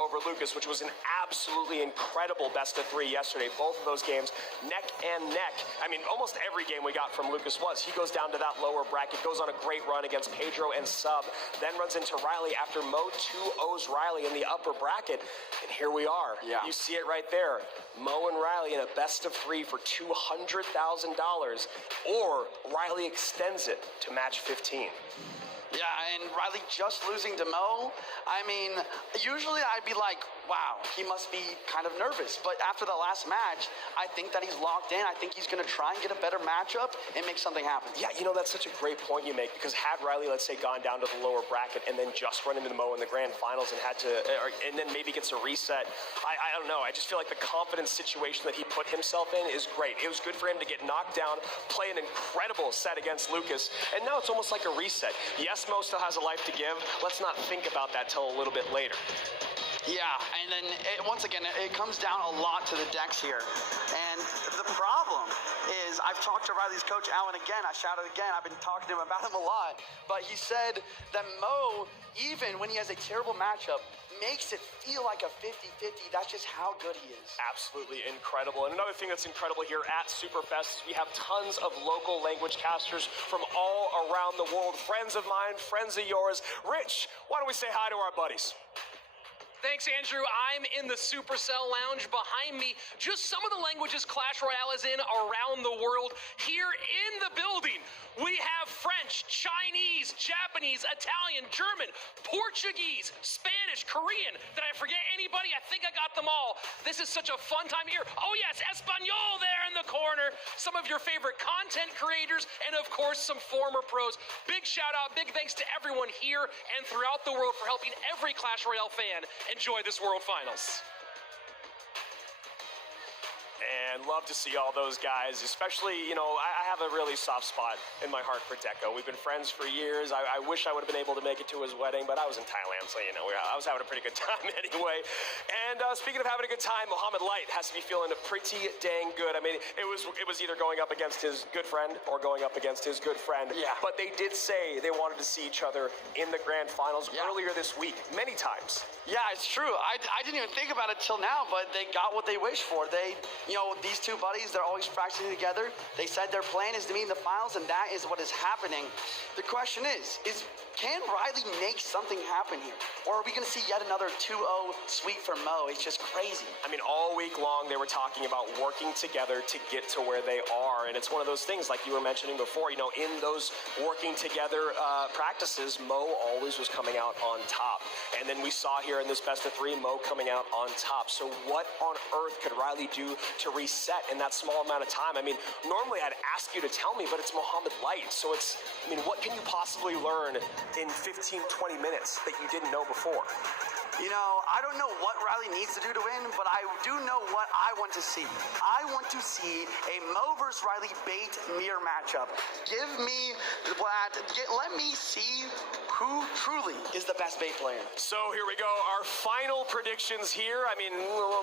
over Lucas, which was an absolutely incredible best-of-3 yesterday. Both of those games, neck and neck. I mean, almost every game we got from Lucas was. He goes down to that lower bracket, goes on a great run against Pedro and Sub, then runs into Riley after Mo 2-0s Riley in the upper bracket. And here we are. Yeah. You see it right there. Mo and Riley in a best-of-3 for $200,000, or Riley extends it to match 15. Yeah, and Riley just losing to Mo, I mean, usually I'd be like, wow, he must be kind of nervous. But after the last match, I think that he's locked in. I think he's going to try and get a better matchup and make something happen. Yeah, you know, that's such a great point you make, because had Riley, let's say, gone down to the lower bracket and then just run into Mo in the grand finals and had to, and then maybe gets a reset, I don't know. I just feel like the confidence situation that he put himself in is great. It was good for him to get knocked down, play an incredible set against Lucas, and now it's almost like a reset. Yes, Mo still has a life to give. Let's not think about that till a little bit later. Yeah, and then once again, it comes down a lot to the decks here. And the problem is, I've talked to Riley's coach, Alan, again. I shouted again. I've been talking to him about him a lot. But he said that Mo, even when he has a terrible matchup, makes it feel like a 50-50. That's just how good he is. Absolutely incredible. And another thing that's incredible here at Superfest is we have tons of local language casters from all around the world. Friends of mine, friends of yours. Rich, why don't we say hi to our buddies? Thanks, Andrew. I'm in the Supercell Lounge. Behind me, just some of the languages Clash Royale is in around the world. Here in the building, we have French, Chinese, Japanese, Italian, German, Portuguese, Spanish, Korean. Did I forget anybody? I think I got them all. This is such a fun time here. Oh yes, Espanol there in the corner. Some of your favorite content creators, and of course, some former pros. Big shout out, big thanks to everyone here and throughout the world for helping every Clash Royale fan enjoy this World Finals. and love to see all those guys, especially, you know, I have a really soft spot in my heart for Deco. We've been friends for years. I wish I would have been able to make it to his wedding, but I was in Thailand, so, you know, I was having a pretty good time anyway. And speaking of having a good time, Mohamed Light has to be feeling pretty dang good. I mean, it was either going up against his good friend or going up against his good friend. Yeah. But they did say they wanted to see each other in the grand finals earlier this week, many times. Yeah, it's true. I didn't even think about it till now, but they got what they wished for. They, you know, these two buddies, they're always practicing together. They said their plan is to meet in the finals, and that is what is happening. The question is can Riley make something happen here? Or are we going to see yet another 2-0 sweep for Mo? It's just crazy. I mean, all week long they were talking about working together to get to where they are. And it's one of those things, like you were mentioning before, you know, in those working together practices, Mo always was coming out on top. And then we saw here in this best of three, Mo coming out on top. So what on earth could Riley do to reset in that small amount of time? I mean, normally I'd ask you to tell me, but it's Mohamed Light. So it's, I mean, what can you possibly learn in 15, 20 minutes that you didn't know before? You know, I don't know what Riley needs to do to win, but I do know what I want to see. I want to see a Mo versus Riley bait mirror matchup. Give me that. Let me see who truly is the best bait player. So here we go. Our final predictions here. I mean,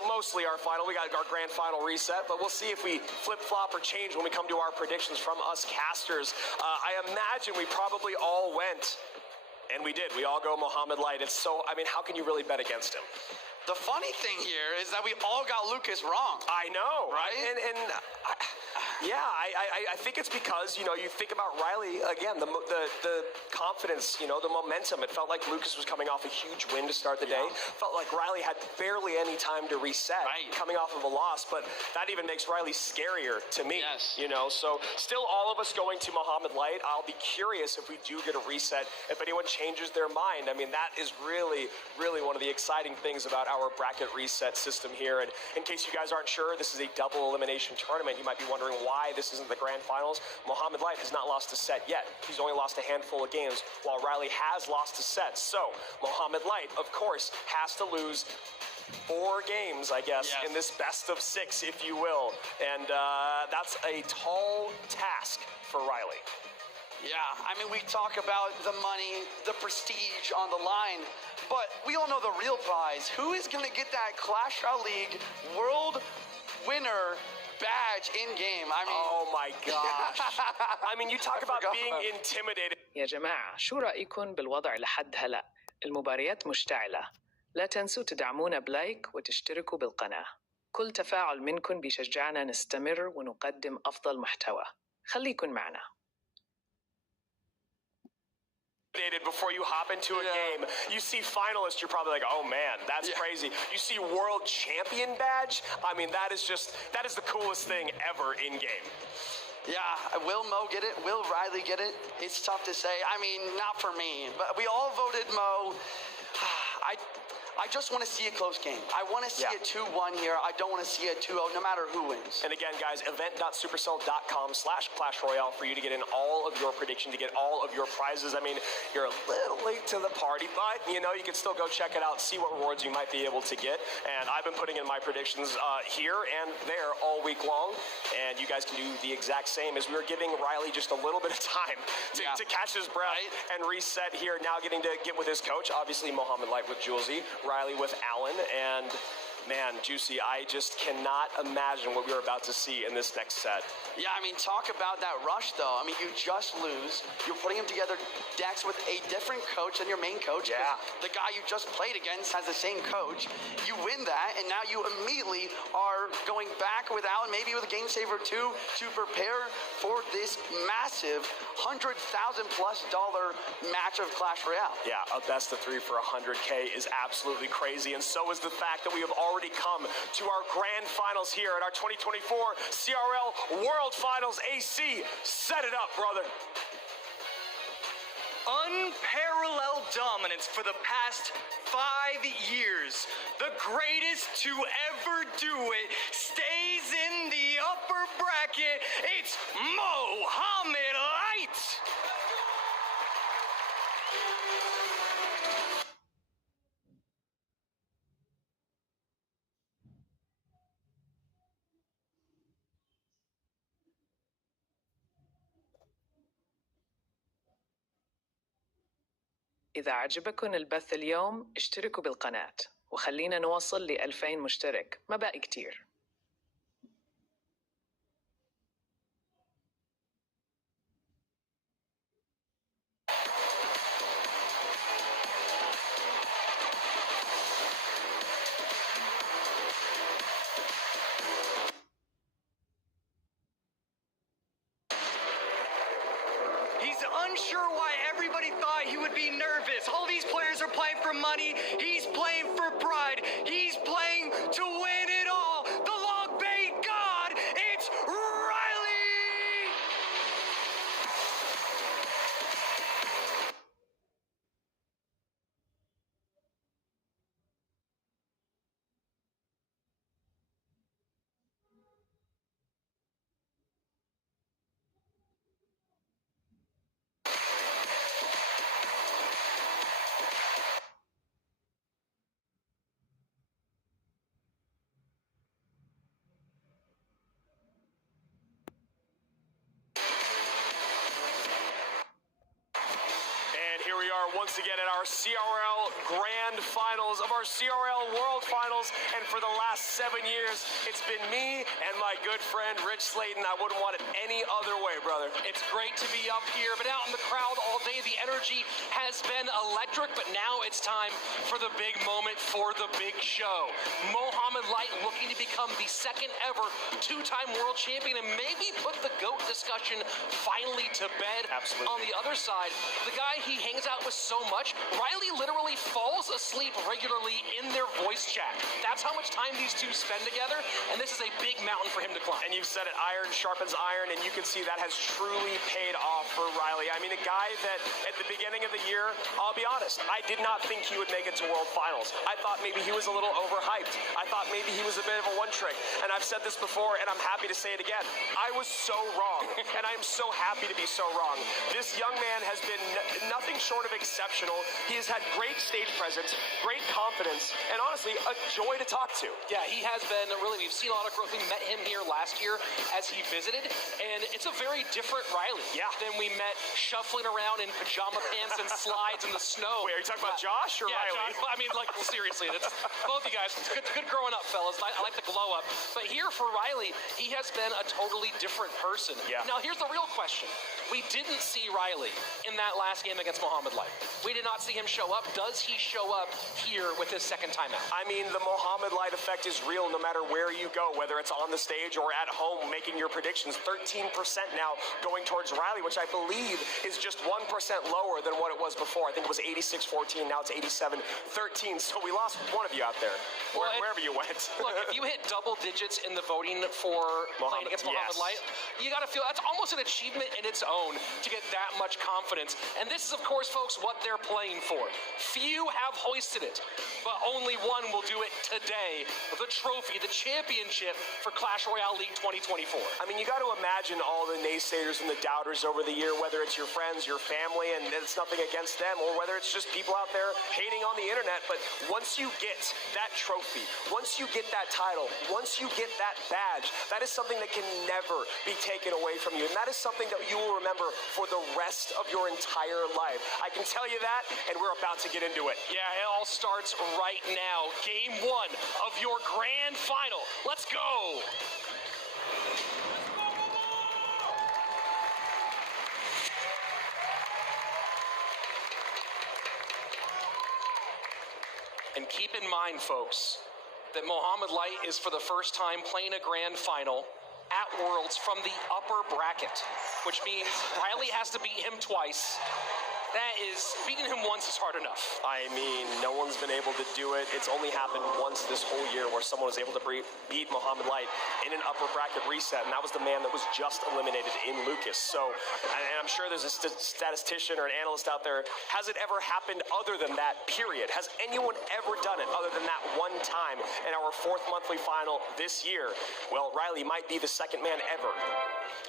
mostly our final. We got our grand final reset, but we'll see if we flip-flop or change when we come to our predictions from us casters. I imagine we probably all went. And we did. We all go Mohamed Light. It's so, I mean, how can you really bet against him? The funny thing here is that we all got Lucas wrong. I know. Right? I think it's because, you know, you think about Riley, again, the confidence, you know, the momentum. It felt like Lucas was coming off a huge win to start the day. Felt like Riley had barely any time to reset coming off of a loss, but that even makes Riley scarier to me. Yes. You know, so still all of us going to Mohamed Light. I'll be curious if we do get a reset, if anyone changes their mind. I mean, that is really, really one of the exciting things about our bracket reset system here. And in case you guys aren't sure, this is a double elimination tournament. You might be wondering why this isn't the grand finals. Mohamed Light has not lost a set yet. He's only lost a handful of games, while Riley has lost a set. So Mohamed Light, of course, has to lose 4 games, I guess, in this best of 6, if you will. And that's a tall task for Riley. Yeah, I mean, we talk about the money, the prestige on the line, but we all know the real prize. Who is going to get that Clash Royale League World Winner badge in game? I mean, oh my gosh. I mean, you talk about being intimidated. يا جماعة شو رأيكم بالوضع لحد هلأ؟ المباريات مشتعلة. لا تنسوا تدعمونا بلايك وتشتركوا بالقناة. كل تفاعل منكم بيشجعنا نستمر ونقدم أفضل محتوى. خليكن معنا. Before you hop into a game, you see finalists, you're probably like, oh man, that's crazy. You see world champion badge, I mean, that is the coolest thing ever in game. Yeah, will Mo get it? Will Riley get it? It's tough to say. I mean, not for me, but we all voted Mo. I just want to see a close game. I want to see it 2-1 here. I don't want to see it 2-0, no matter who wins. And again, guys, event.supercell.com/Clash Royale for you to get in all of your prediction, to get all of your prizes. I mean, you're a little late to the party, but, you know, you can still go check it out, see what rewards you might be able to get. And I've been putting in my predictions here and there all week long. And you guys can do the exact same, as we were giving Riley just a little bit of time to catch his breath and reset here. Now getting to get with his coach, obviously Mohamed Light with Julesy, Riley with Alan, and man, Juicy, I just cannot imagine what we're about to see in this next set. Yeah, I mean, talk about that rush, though. I mean, you just lose. You're putting them together decks with a different coach than your main coach. Yeah. The guy you just played against has the same coach. You win that, and now you immediately are going back with Alan, maybe with a Game Saver 2, to prepare for this massive $100,000+ match of Clash Royale. Yeah, a best of 3 for 100K is absolutely crazy, and so is the fact that we have already come to our grand finals here at our 2024 CRL World Finals AC. Set it up, brother. Unparalleled dominance for the past 5 years. The greatest to ever do it stays in the upper bracket. It's Mohamed Light. إذا عجبكم البث اليوم اشتركوا بالقناة وخلينا نوصل ل2000 مشترك، ما باقي كتير. He's unsure why everybody thought he would be nervous. All these players are playing for money. He's playing for pride. He's playing to win it all. The log bait god, it's Riley! Here we are once again at our CRL Grand Finals of our CRL World Finals, and for the last 7 years, it's been me and my good friend Rich Slayton. I wouldn't want it any other way, brother. It's great to be up here, but out in the crowd all day, the energy has been electric, but now it's time for the big moment, for the big show. Mohamed Light looking to become the second ever two-time world champion and maybe put the GOAT discussion finally to bed. Absolutely. On the other side, the guy he hangs out with so much, Riley literally falls asleep regularly in their voice chat. That's how much time these two spend together, and this is a big mountain for him to climb. And you've said it, iron sharpens iron, and you can see that has truly paid off for Riley. I mean, a guy that at the beginning of the year, I'll be honest, I did not think he would make it to World Finals. I thought maybe he was a little overhyped. I thought maybe he was a bit of a one-trick. And I've said this before, and I'm happy to say it again. I was so wrong, and I am so happy to be so wrong. This young man has been nothing short of exceptional. He has had great stage presence, great confidence, and honestly, a joy to talk to. Yeah, he has been, really, we've seen a lot of growth. We met him here last year as he visited, and it's a very different Riley than we met shuffling around in pajama pants and slides in the snow. Wait, are you talking about Josh or Riley? Josh, I mean, like, well, seriously, that's both you guys. It's good growing up, fellas. I like the glow up. But here for Riley, he has been a totally different person. Yeah. Now, here's the real question. We didn't see Riley in that last game against Mohamed Light. We did not see him show up. Does he show up here with his second time out? I mean, the Mohamed Light effect is real no matter where you go, whether it's on the stage or at home making your predictions. 13% now going towards Riley, which I believe is just 1% lower than what it was before. I think it was 86-14, now it's 87-13. So we lost one of you out there, wherever you went. Look, if you hit double digits in the voting for playing against Mohamed Light, you got to feel that's almost an achievement in its own to get that much confidence. And this is, of course, folks, what they're playing for. Few have hoisted it, but only one will do it today. The trophy, the championship for Clash Royale League 2024. I mean, you got to imagine all the naysayers and the doubters over the year, whether it's your friends, your family, and it's nothing against them, or whether it's just people out there hating on the internet. But once you get that trophy, once you get that title, once you get that badge, that is something that can never be taken away from you. And that is something that you will remember for the rest of your entire life. I can tell you that, and we're about to get into it. Yeah, it all starts right now. Game 1 of your grand final. Let's go! And keep in mind, folks, that Mohamed Light is for the first time playing a grand final at Worlds from the upper bracket, which means Riley has to beat him twice. That is, beating him once is hard enough. I mean, no one's been able to do it. It's only happened once this whole year where someone was able to beat Mohamed Light in an upper bracket reset, and that was the man that was just eliminated in Lucas. So, and I'm sure there's a statistician or an analyst out there. Has it ever happened other than that, period? Has anyone ever done it other than that one time in our 4th monthly final this year? Well, Riley might be the second man ever.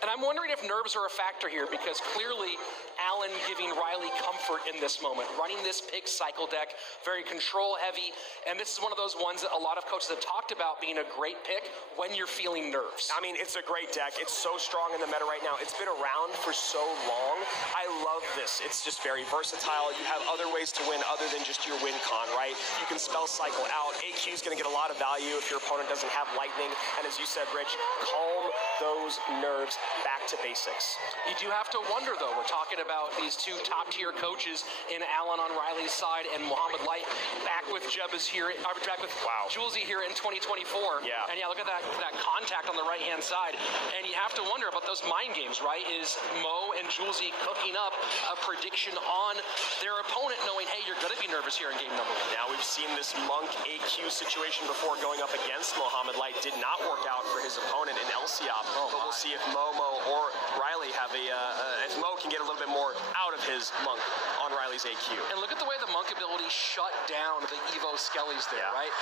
And I'm wondering if nerves are a factor here, because clearly Allen giving Riley any comfort in this moment. Running this pig cycle deck, very control heavy, and this is one of those ones that a lot of coaches have talked about being a great pick when you're feeling nerves. I mean, it's a great deck. It's so strong in the meta right now. It's been around for so long. I love this. It's just very versatile. You have other ways to win other than just your win con, right? You can spell cycle out. AQ is going to get a lot of value if your opponent doesn't have lightning. And as you said, Rich, calm those nerves back to basics. You do have to wonder, though. We're talking about these two top-tier coaches in Alan on Riley's side and Muhammad Light back with Jebba's here, back with Julesy here in 2024. Yeah. And yeah, look at that contact on the right-hand side. And you have to wonder about those mind games, right? Is Mo and Julesy cooking up a prediction on their opponent, knowing, hey, you're going to be nervous here in game number 1? Now, we've seen this Monk AQ situation before going up against Muhammad Light. Did not work out for his opponent in LCOP. But we'll see if Momo or Riley have if Mo can get a little bit more out of his Monk on Riley's AQ. And look at the way the Monk ability shut down the Evo Skellies there, right?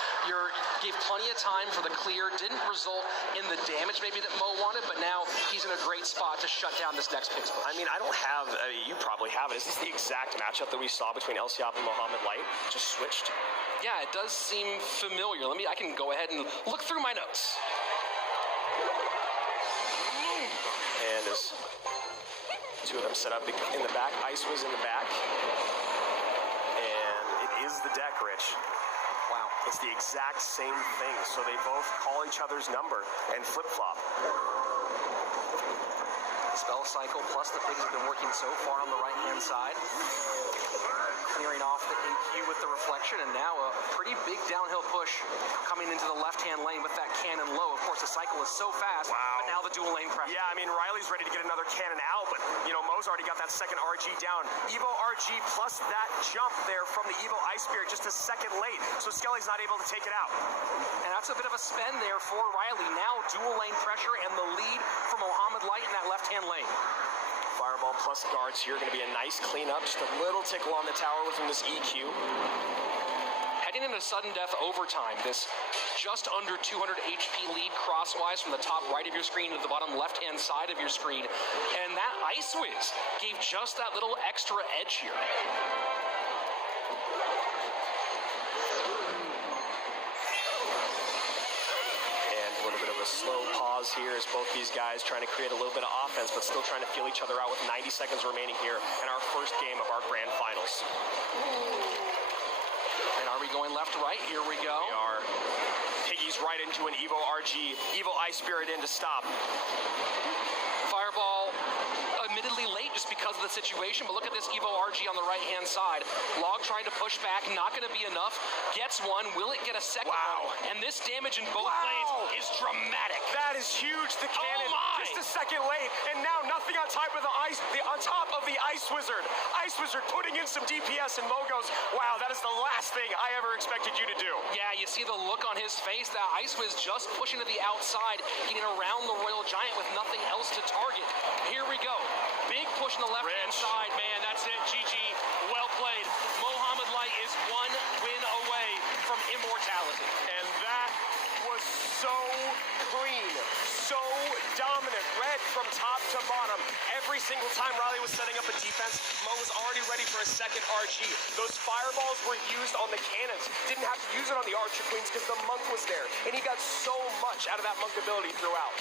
Gave plenty of time for the clear, didn't result in the damage maybe that Mo wanted, but now he's in a great spot to shut down this next picks push. I mean, I don't have, you probably have it. Is this the exact matchup that we saw between LCOP and Muhammad Light? Just switched? Yeah, it does seem familiar. I can go ahead and look through my notes. And as two of them set up in the back, Ice was in the back. And it is the deck, Rich. Wow. It's the exact same thing. So they both call each other's number and flip-flop. Spell cycle plus the pigs have been working so far on the right-hand side. Clearing off the AQ with the reflection, and now a pretty big downhill push coming into the left-hand lane with that cannon low. Of course, the cycle is so fast, but now the dual lane pressure. Yeah, I mean, Riley's ready to get another cannon out, but, Mo's already got that second RG down. Evo RG plus that jump there from the Evo Ice Spirit just a second late, so Skelly's not able to take it out. And that's a bit of a spend there for Riley. Now dual lane pressure and the lead for Muhammad Light in that left-hand lane. Fireball plus guards here, going to be a nice cleanup. Just a little tickle on the tower within this EQ. Heading into sudden death overtime, this just under 200 HP lead crosswise from the top right of your screen to the bottom left-hand side of your screen. And that Ice Whiz gave just that little extra edge here. Slow pause here as both these guys trying to create a little bit of offense, but still trying to feel each other out with 90 seconds remaining here in our first game of our grand finals. And are we going left to right? Here we go. We are. Piggy's right into an Evo RG. Evo Ice Spirit in to stop. Fireball admittedly late just because of the situation, but look at this Evo RG on the right-hand side. Log trying to push back, not going to be enough. Gets one. Will it get a second? Wow. One? And this damage in both lanes is dramatic. That is huge. The cannon just a second late, and now nothing on top of the ice. On top of the Ice Wizard. Ice Wizard putting in some DPS, and Mo goes, wow, that is the last thing I ever expected you to do. Yeah, you see the look on his face. That Ice Wiz just pushing to the outside, getting around the Royal Giant with nothing else to target. Here we go. Big push on the left-hand side, man. That's it. GG. Well played. Muhammad Light is one win away from immortality. And that was so clean, so dominant. Red from top to bottom. Every single time Riley was setting up a defense, Mo was already ready for a second RG. Those fireballs were used on the cannons. Didn't have to use it on the Archer Queens because the Monk was there. And he got so much out of that Monk ability throughout.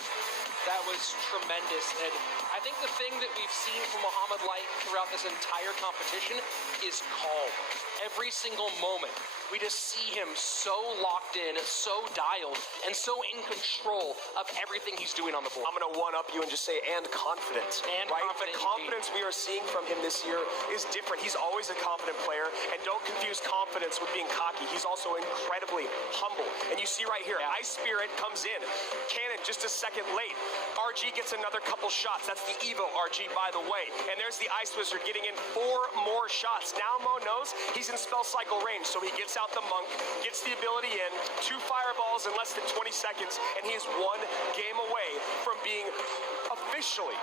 That was tremendous, and I think the thing that we've seen from Muhammad Light throughout this entire competition is calm. Every single moment, we just see him so locked in, so dialed, and so in control of everything he's doing on the board. I'm going to one-up you and just say, and confident. And right? confident. The confidence we are seeing from him this year is different. He's always a confident player, and don't confuse confidence with being cocky. He's also incredibly humble. And you see right here, Ice Spirit comes in. Cannon just a second late. RG gets another couple shots. That's the Evo RG, by the way. And there's the Ice Wizard getting in 4 more shots. Now Mo knows he's in spell cycle range, so he gets out the Monk, gets the ability in, 2 fireballs in less than 20 seconds, and he is 1 game away from being officially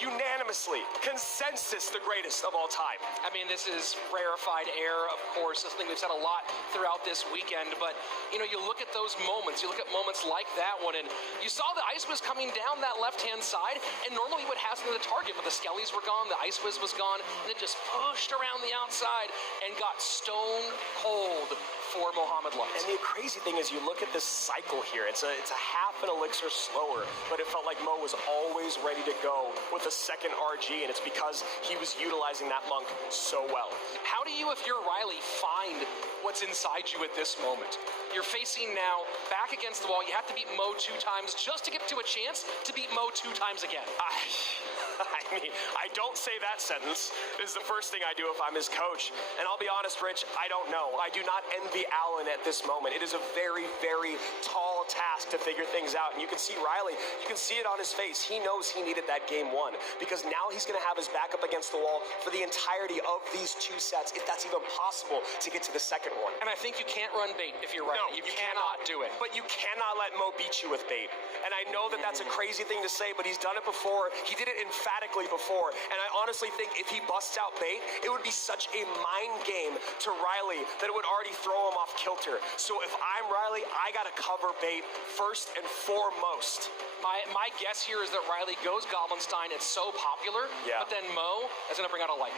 unanimously, consensus, the greatest of all time. I mean, this is rarefied air, of course. This thing we've said a lot throughout this weekend. But, you know, you look at those moments. You look at moments like that one, and you saw the Ice Whiz coming down that left-hand side, and normally what has to the target, but the Skellies were gone, the Ice Whiz was gone, and it just pushed around the outside and got stone cold for Mohamed Light. And the crazy thing is, you look at this cycle here. It's a half an elixir slower, but it felt like Mo was always ready to go with a second RG, and it's because he was utilizing that monk so well. How do you, if you're Riley, find what's inside you at this moment? You're facing now back against the wall. You have to beat Mo 2 times just to get to a chance to beat Mo 2 times again. I mean, I don't say that sentence. This is the first thing I do if I'm his coach. And I'll be honest, Rich, I don't know. I do not envy Allen at this moment. It is a very, very tall task to figure things out. And you can see Riley, you can see it on his face. He knows he needed that game 1 because now he's going to have his back up against the wall for the entirety of these 2 sets, if that's even possible, to get to the second one. And I think you can't run bait if you're Riley. No, you cannot do it. But you cannot let Mo beat you with bait. And I know that that's a crazy thing to say, but he's done it before. He did it emphatically before. And I honestly think if he busts out bait, it would be such a mind game to Riley that it would already throw him off kilter. So if I'm Riley, I got to cover bait first and foremost. My guess here is that Riley goes Goblinstein. It's so popular. Yeah. But then Mo is going to bring out a light.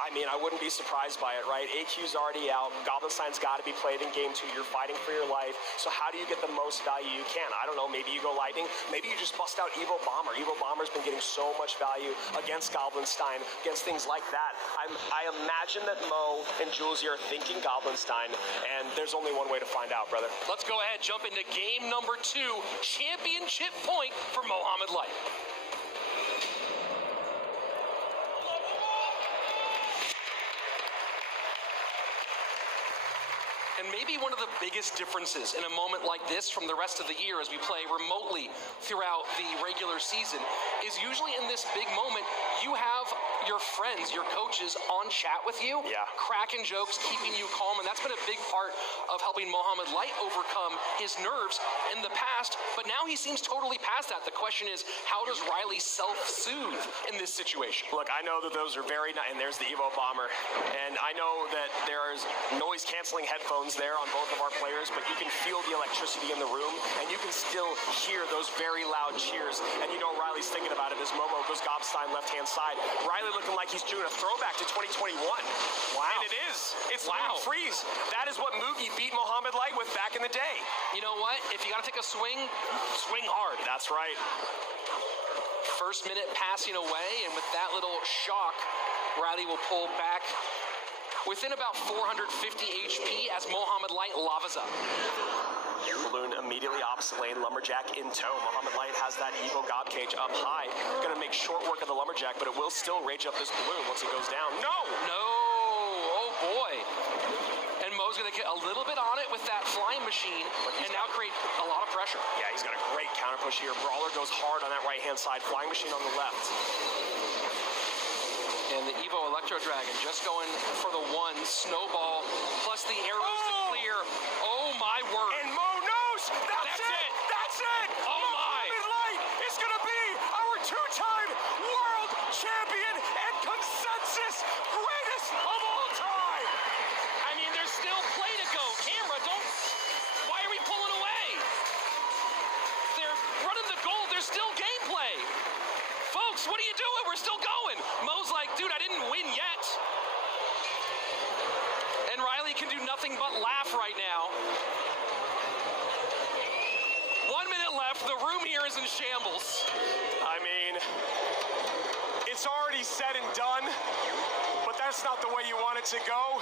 I mean, I wouldn't be surprised by it, right? AQ's already out. Goblinstein's got to be played in game 2. You're fighting for your life. So how do you get the most value you can? I don't know. Maybe you go Lightning. Maybe you just bust out Evo Bomber. Evo Bomber's been getting so much value against Goblinstein, against things like that. I imagine that Mo and Julesy are thinking Goblinstein, and there's only one way to find out, brother. Let's go ahead, jump into game number 2. Championship point for Mohamed Light. And maybe one of the biggest differences in a moment like this from the rest of the year as we play remotely throughout the regular season is usually in this big moment, you have your friends, your coaches on chat with you, cracking jokes, keeping you calm, and that's been a big part of helping Mohamed Light overcome his nerves in the past, but now he seems totally past that. The question is, how does Riley self-soothe in this situation? Look, I know that those are very nice, and there's the Evo Bomber, and I know that there's noise-canceling headphones there on both of our players, but you can feel the electricity in the room, and you can still hear those very loud cheers. And you know Riley's thinking about it as Momo goes Gobstein left-hand side. Riley looking like he's doing a throwback to 2021. Wow. And it is. It's Luke Freeze. That is what Moogie beat Mohamed Light with back in the day. You know what? If you got to take a swing, swing hard. That's right. First minute passing away, and with that little shock, Riley will pull back within about 450 HP as Mohamed Light lavas up. Balloon immediately opposite lane, Lumberjack in tow. Mohamed Light has that Evo Gob Cage up high. Gonna make short work of the Lumberjack, but it will still rage up this balloon once it goes down. No! No! Oh boy. And Mo's gonna get a little bit on it with that flying machine and now create a lot of pressure. Yeah, he's got a great counter push here. Brawler goes hard on that right-hand side. Flying machine on the left. And the Evo Electro Dragon just going for the 1 snowball plus the arrows to clear. Oh my word. And Mo knows. That's it. That's it. Oh my. Mohamed Light is going to be our 2-time world champion and consensus greatest of all time. I mean, there's still play to go. Camera, don't. Why are we pulling away? They're running the goal. There's still gameplay. Folks, what are you doing? We're still going. Mo's like, dude, I didn't win yet. And Riley can do nothing but laugh right now. 1 minute left. The room here is in shambles. I mean, it's already said and done, but that's not the way you want it to go.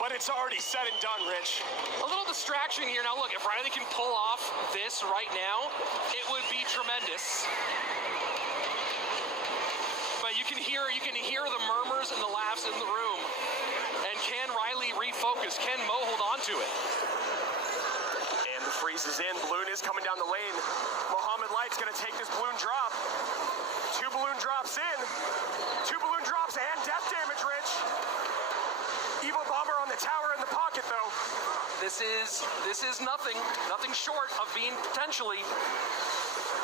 But it's already said and done, Rich. A little distraction here. Now, look, if Riley can pull off this right now, it would be tremendous. But you can hear the murmurs and the laughs in the room. And can Riley refocus? Can Mo hold on to it? And the freeze is in. Balloon is coming down the lane. Mohamed Light's going to take this balloon drop. 2 balloon drops in. 2 balloon drops and death damage, Rich. Evo Bomber on the tower in the pocket, though. This is nothing short of being potentially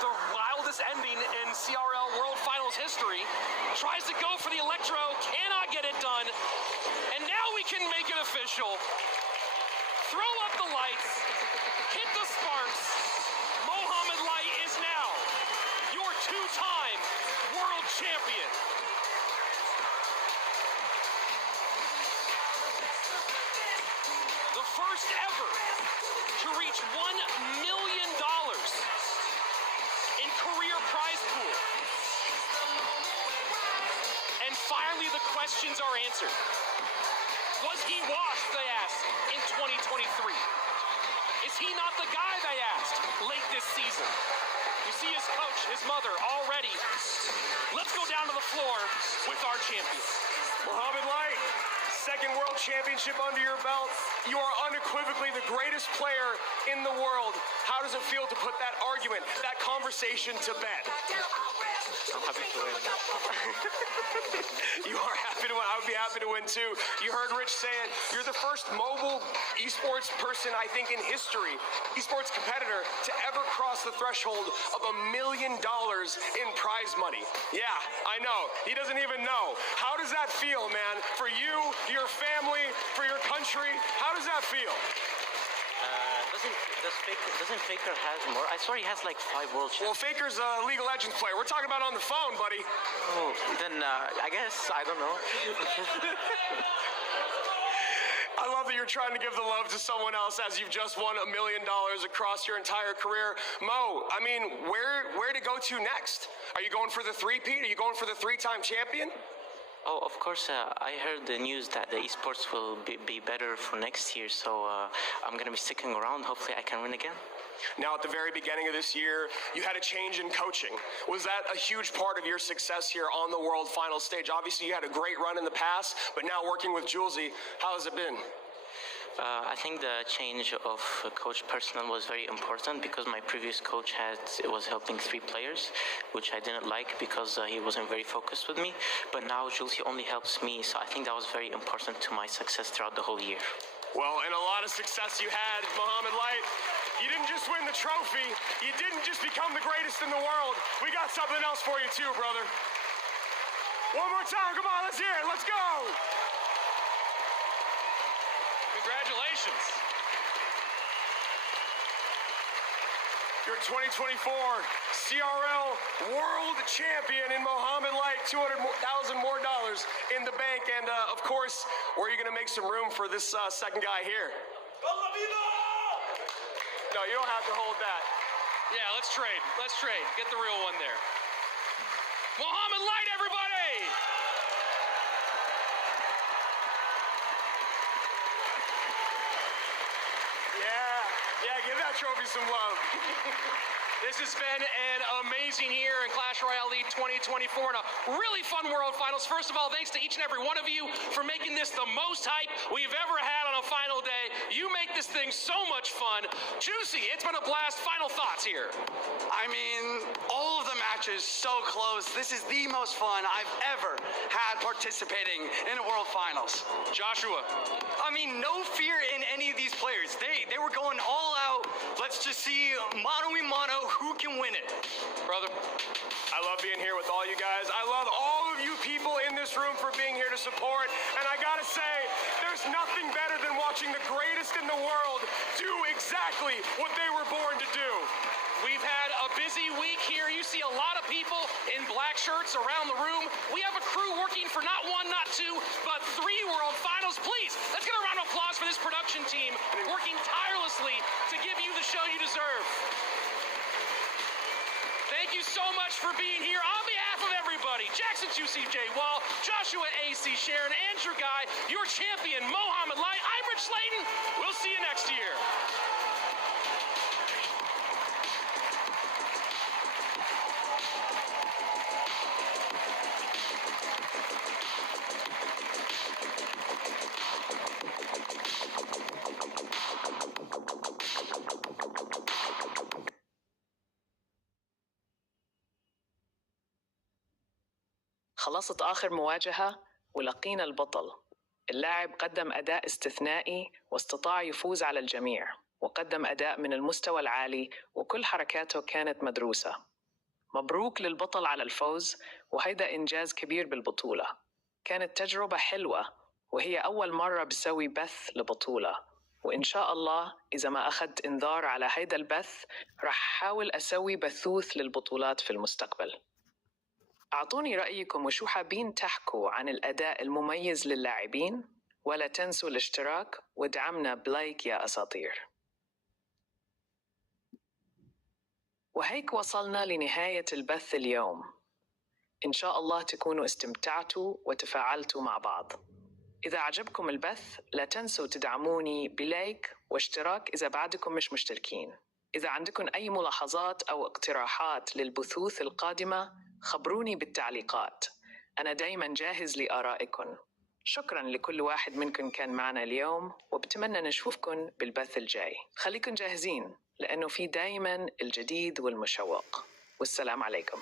the wildest ending in CRL World Finals history. Tries to go for the electro, cannot get it done. And now we can make it official. Throw up the lights, hit the sparks. Mohamed Light is now your two-time world champion. The first ever to reach $1 million in career prize pool. And finally the questions are answered. Was he washed, they asked, in 2023? Is he not the guy, they asked, late this season? You see his coach, his mother, already. Let's go down to the floor with our champion. Mohamed Light, second world championship under your belt. You are unequivocally the greatest player in the world. How does it feel to put that argument, that conversation to bed? I'm happy to win. You are happy to win. I would be happy to win too. You heard Rich say it. You're the first mobile esports person, I think, in history, esports competitor, to ever cross the threshold of $1 million in prize money. Yeah, I know. He doesn't even know. How does that feel, man? For you, your family, for your country? How does that feel? Doesn't Faker has more? I swear he has like 5 world Well, champions. Faker's a League of Legends player. We're talking about on the phone, buddy. Oh, then I guess, I don't know. I love that you're trying to give the love to someone else as you've just won $1 million across your entire career. Mo, I mean, where to go to next? Are you going for the three-peat? Are you going for the 3-time champion? Oh, of course, I heard the news that the esports will be better for next year, so I'm going to be sticking around. Hopefully I can win again. Now, at the very beginning of this year, you had a change in coaching. Was that a huge part of your success here on the World Final stage? Obviously, you had a great run in the past, but now working with Julesy, how has it been? I think the change of coach personnel was very important because my previous coach was helping 3 players, which I didn't like because he wasn't very focused with me. But now Jules, he only helps me, so I think that was very important to my success throughout the whole year. Well, and a lot of success you had, Mohamed Light. You didn't just win the trophy. You didn't just become the greatest in the world. We got something else for you too, brother. One more time, come on, let's hear it, let's go. Congratulations. Your 2024 CRL World Champion in Mohamed Light, $200,000 more in the bank. And of course, where are you going to make some room for this second guy here? No, you don't have to hold that. Yeah, let's trade. Let's trade. Get the real one there. Mohamed Light, everybody! Yeah, give that trophy some love. This has been an amazing year in Clash Royale League 2024 and a really fun World Finals. First of all, thanks to each and every one of you for making this the most hype we've ever had on a final day. You make this thing so much fun. Juicy, it's been a blast. Final thoughts here. I mean, all of the matches so close. This is the most fun I've ever had participating in a World Finals. Joshua. I mean, no fear in any of these players. They were going all out. Let's just see mano-a-mano who can win it. Brother. I love being here with all you guys. I love all of you people in this room for being here to support. And I gotta say, there's nothing better than watching the greatest in the world do exactly what they were born to do. We've had a busy week here. You see a lot of people in black shirts around the room. We have a crew working for not 1, not 2, but 3 World Finals. Please, let's get a round of applause for this production team working tirelessly to give you the show you deserve. Thank you so much for being here. On behalf of everybody, Jackson Juicy J. Wall, Joshua A.C. Sharon, Andrew Guy, your champion, Mohamed Light, I'm Rich Slayton. We'll see you next year. خلصت آخر مواجهة ولقينا البطل. اللاعب قدم أداء استثنائي واستطاع يفوز على الجميع، وقدم أداء من المستوى العالي وكل حركاته كانت مدروسة. مبروك للبطل على الفوز، وهيدا إنجاز كبير بالبطولة. كانت تجربة حلوة، وهي أول مرة بسوي بث لبطولة، وإن شاء الله إذا ما أخذت إنذار على هيدا البث رح حاول أسوي بثوث للبطولات في المستقبل. أعطوني رأيكم وشو حابين تحكوا عن الأداء المميز للاعبين، ولا تنسوا الاشتراك ودعمنا بلايك يا أساطير. وهيك وصلنا لنهاية البث اليوم. إن شاء الله تكونوا استمتعتوا وتفاعلتوا مع بعض. إذا عجبكم البث لا تنسوا تدعموني بلايك واشتراك إذا بعدكم مش مشتركين. إذا عندكم أي ملاحظات أو اقتراحات للبثوث القادمة خبروني بالتعليقات، أنا دايما جاهز لآرائكم. شكرا لكل واحد منكم كان معنا اليوم، وبتمنى نشوفكم بالبث الجاي. خليكن جاهزين لأنه في دايما الجديد والمشوق. والسلام عليكم.